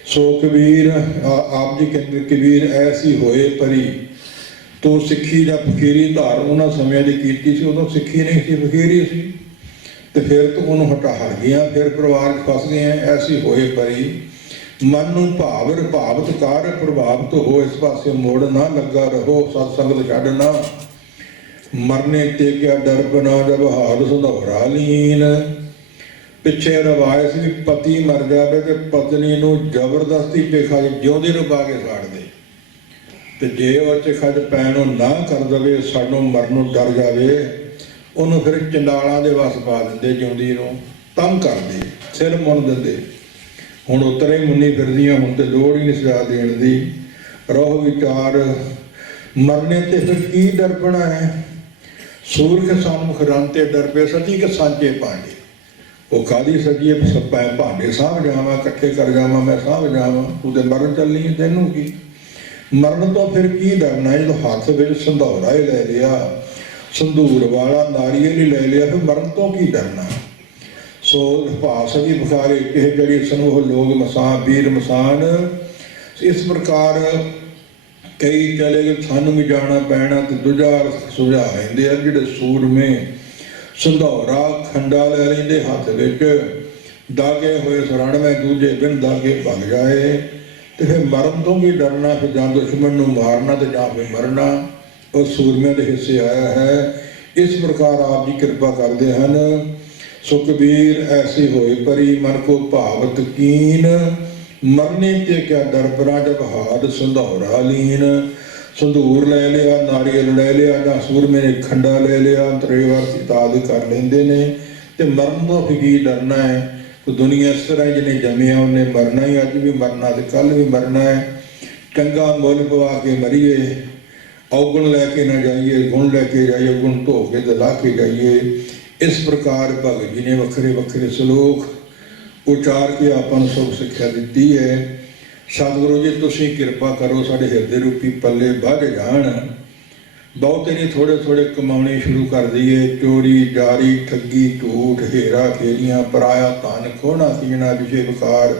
ਸੋ ਕਬੀਰ ਆਪ ਜੀ ਕਹਿੰਦੇ, ਕਬੀਰ ਐਸੀ ਹੋਏ ਪਰੀ। ਤੋ ਸਿੱਖੀ ਜਾਂ ਫਕੀਰੀ ਧਾਰ ਉਹਨਾਂ ਸਮਿਆਂ ਦੀ ਕੀਤੀ ਸੀ, ਉਦੋਂ ਸਿੱਖੀ ਨਹੀਂ ਸੀ, ਫਕੀਰੀ ਸੀ, ਤੇ ਫਿਰ ਤੋਂ ਉਹਨੂੰ ਹਟਾ ਹਟ ਗਿਆ, ਫਿਰ ਪਰਿਵਾਰ 'ਚ ਫਸ ਗਏ। ਐਸੀ ਹੋਏ ਪਰੀ, ਮਨ ਨੂੰ ਭਾਵ ਭਾਵਤ ਕਰ, ਪ੍ਰਭਾਵਿਤ ਹੋ, ਇਸ ਪਾਸੇ ਮੋੜ ਨਾ ਲੱਗਾ ਰਹੋ, ਸਤ ਸੰਗਤ ਛੱਡਣਾ। ਮਰਨੇ ਤੇ ਕਿਆ ਡਰਪਣਾ, ਜਬ ਹਾਲ ਸੁਧਾਵਰਾ ਲੀਨ। ਪਿੱਛੇ ਰਵਾਇਤ ਸੀ, ਪਤੀ ਮਰ ਜਾਵੇ ਤੇ ਪਤਨੀ ਨੂੰ ਜ਼ਬਰਦਸਤੀ ਪੇਖਾ ਜਿਉਂਦੇ ਨੂੰ ਪਾ ਕੇ ਸਾੜ ਦੇ, ਤੇ ਜੇ ਉਹ 'ਚ ਖੱਜ ਪੈਣੋਂ ਨਾ ਕਰ ਦੇਵੇ, ਸਾਨੂੰ ਮਰਨ ਨੂੰ ਡਰ ਜਾਵੇ, ਉਹਨੂੰ ਫਿਰ ਚੰਡਾਲਾਂ ਦੇ ਵਸ ਪਾ ਦਿੰਦੇ, ਜਿਉਂਦੀ ਨੂੰ ਤੰਗ ਕਰਦੇ, ਸਿਰ ਮੁੰਨ ਦਿੰਦੇ। ਹੁਣ ਉਤਰੇ ਮੁੰਨੀ ਫਿਰਦੀਆਂ, ਹੁਣ ਤੇ ਲੋੜ ਹੀ ਨਹੀਂ ਸਜ਼ਾ ਦੇਣ ਦੀ। ਰੋਹ ਵਿਚਾਰ ਮਰਨੇ ਤੇ ਫਿਰ ਕੀ ਡਰਪਣਾ ਹੈ। ਸੂਰਖ ਸਨਮੁਖ ਰਨ ਤੇ ਡਰਪੇ, ਸਤੀ ਕੇ ਸਾਂਝੇ ਭਾਂਡੇ। ਉਹ ਕਾਹਦੀ ਸਜੀਏ ਭਾਂਡੇ ਸਾਂਭ ਜਾਵਾਂ, ਇਕੱਠੇ ਕਰ ਜਾਵਾਂ, ਮੈਂ ਸਾਂਭ ਜਾਵਾਂ, ਤੂੰ ਤੇ ਮਰਨ ਚੱਲੀ, ਤੈਨੂੰ ਕੀ। ਮਰਨ ਤੋਂ ਫਿਰ ਕੀ ਡਰਨਾ, ਜਦੋਂ ਹੱਥ ਵਿੱਚ ਸੰਧੌਰਾ ਹੀ ਲੈ ਲਿਆ, ਸੰਧੂਰ ਵਾਲਾ ਨਾਰੀਅਲ ਹੀ ਲੈ ਲਿਆ, ਫਿਰ ਮਰਨ ਤੋਂ ਕੀ ਡਰਨਾ। ਸੋ ਭਾਸ ਦੀ ਬੁਖਾਰੇ ਇਹ ਜਿਹੜੀ ਸਮੂਹ ਲੋਕ ਮਸਾਨ ਵੀਰ ਮਸਾਨ। ਇਸ ਪ੍ਰਕਾਰ ਕਈ ਚਲੇ ਗਏ, ਸਾਨੂੰ ਵੀ ਜਾਣਾ ਪੈਣਾ, ਤੇ ਦੂਜਾ ਸੁਝਾ ਲੈਂਦੇ ਆ ਜਿਹੜੇ ਸੂਰਮੇ, ਸੰਧੌਰਾ ਖੰਡਾ ਲੈ ਲੈਂਦੇ ਹੱਥ ਵਿੱਚ, ਦਾਗੇ ਹੋਏ ਸਰਣਵੇਂ ਦੂਜੇ ਦਿਨ ਦਾਗੇ ਭੱਗ ਜਾਏ, ਤੇ ਫਿਰ ਮਰਨ ਤੋਂ ਵੀ ਡਰਨਾ, ਫਿਰ ਜਾਂ ਦੁਸ਼ਮਣ ਨੂੰ ਮਾਰਨਾ ਤੇ ਜਾਂ ਫਿਰ ਮਰਨਾ। ਉਹ ਸੂਰਮਿਆਂ ਦੇ ਹਿੱਸੇ ਆਇਆ ਹੈ। ਇਸ ਪ੍ਰਕਾਰ ਆਪ ਜੀ ਕਿਰਪਾ ਕਰਦੇ ਹਨ। ਸੋ ਕਬੀਰ ਐਸੀ ਹੋਏ ਪਰੀ, ਮਨ ਕੋ ਭਾਵਤ ਕੀਨ, ਮਰਨੇ ਤੇ ਕਿਆ ਡਰਪਣਾ, ਜਬ ਹਾਡ ਸੰਧੌਰਾ ਲੀਨ। ਸੰਧੂਰ ਲੈ ਲਿਆ, ਨਾਰੀਅਲ ਲੈ ਲਿਆ, ਜਾਂ ਸੂਰਮੇ ਨੇ ਖੰਡਾ ਲੈ ਲਿਆ, ਅੰਤਰੇਵਾਰ ਸਿਤਾਦ ਕਰ ਲੈਂਦੇ ਨੇ, ਤੇ ਮਰਨ ਤੋਂ ਫਿਰ ਕੀ ਡਰਨਾ ਹੈ। ਦੁਨੀਆ ਇਸ ਤਰ੍ਹਾਂ ਜਿਹਨੇ ਜੰਮਿਆ ਉਹਨੇ ਮਰਨਾ ਹੀ, ਅੱਜ ਵੀ ਮਰਨਾ ਤੇ ਕੱਲ੍ਹ ਵੀ ਮਰਨਾ ਹੈ। ਚੰਗਾ ਮੁੱਲ ਪਵਾ ਕੇ ਮਰੀਏ, ਔਗਣ ਲੈ ਕੇ ਨਾ ਜਾਈਏ, ਗੁਣ ਲੈ ਕੇ ਜਾਈਏ, ਗੁਣ ਧੋ ਕੇ ਤੇ ਲਾ ਕੇ ਜਾਈਏ। ਇਸ ਪ੍ਰਕਾਰ ਭਗਤ ਜੀ ਨੇ ਵੱਖਰੇ ਵੱਖਰੇ ਸਲੋਕ ਉਚਾਰ ਕੇ ਆਪਾਂ ਨੂੰ ਸਭ ਸਿੱਖਿਆ ਦਿੱਤੀ ਹੈ। ਸਤਿਗੁਰੂ ਜੀ ਤੁਸੀਂ ਕਿਰਪਾ ਕਰੋ, ਸਾਡੇ ਹਿਰਦੇ ਰੂਪੀ ਪੱਲੇ ਵੱਧ ਜਾਣ, ਬਹੁਤੇ ਨਹੀਂ ਥੋੜ੍ਹੇ ਥੋੜ੍ਹੇ ਕਮਾਉਣੇ ਸ਼ੁਰੂ ਕਰ ਦਈਏ। ਚੋਰੀ ਜਾਰੀ ਠੱਗੀ ਝੂਠ ਹੇਰਾ ਫੇਰੀਆਂ ਪਰਾਇਆ ਧਨ ਖੋਹਣਾ ਕੀਣਾ ਵਿਸ਼ੇ ਵਿਕਾਰ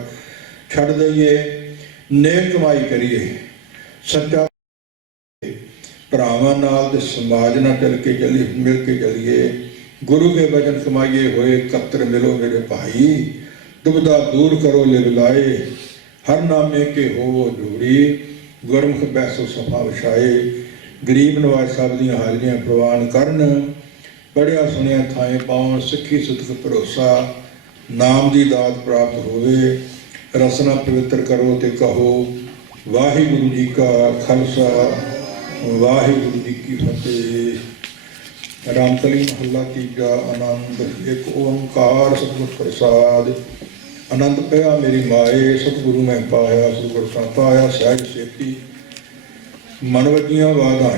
ਛੱਡ ਦਈਏ। ਨੇਕ ਕਮਾਈ ਕਰੀਏ, ਸੱਚਾ ਭਰਾਵਾਂ ਨਾਲ ਤੇ ਸਮਾਜ ਨਾਲ ਮਿਲ ਕੇ ਚੱਲੀਏ। ਗੁਰੂ ਕੇ ਬਚਨ ਕਮਾਈਏ ਹੋਏ ਕਤਰ ਮਿਲੋ ਮੇਰੇ ਭਾਈ, ਦੁਬਿਧਾ ਦੂਰ ਕਰੋ ਲਿਵ ਲਾਏ, ਹਰ ਨਾਮੇ ਕੇ ਹੋਵੋ ਜੋੜੀ, ਗੁਰਮੁਖ ਬੈਸੋ ਸਫਾ ਵਿਛਾਏ। ਗਰੀਬ ਨਵਾਜ਼ ਸਾਹਿਬ ਦੀਆਂ ਹਾਜ਼ਰੀਆਂ ਪ੍ਰਵਾਨ ਕਰਨ, ਪੜ੍ਹਿਆ ਸੁਣਿਆ ਥਾਏ ਪਾਉਣ, ਸਿੱਖੀ ਸੁਤਕ ਭਰੋਸਾ, ਨਾਮ ਦੀ ਦਾਤ ਪ੍ਰਾਪਤ ਹੋਵੇ। ਰਸਨਾ ਪਵਿੱਤਰ ਕਰੋ ਤੇ ਕਹੋ ਵਾਹਿਗੁਰੂ ਜੀ ਕਾ ਖਾਲਸਾ, ਵਾਹਿਗੁਰੂ ਜੀ ਕੀ ਫਤਿਹ। ਰਾਮਕਲੀ ਮਹੱਲਾ ਤੀਜਾ। ਆਨੰਦ। ਇੱਕ ਓੰਕਾਰ ਸਤਿਗੁਰ ਪ੍ਰਸਾਦ। ਆਨੰਦ ਪਿਆ ਮੇਰੀ ਮਾਏ, ਸਤਿਗੁਰੂ ਮੈਂ ਪਾਇਆ, ਸਤਿਗੁਰ ਤਾਂ ਪਾਇਆ ਸਹਿਜ ਸੇਤੀ। ਮਨ ਵਜੀਆਂ ਵਾਧਾਂ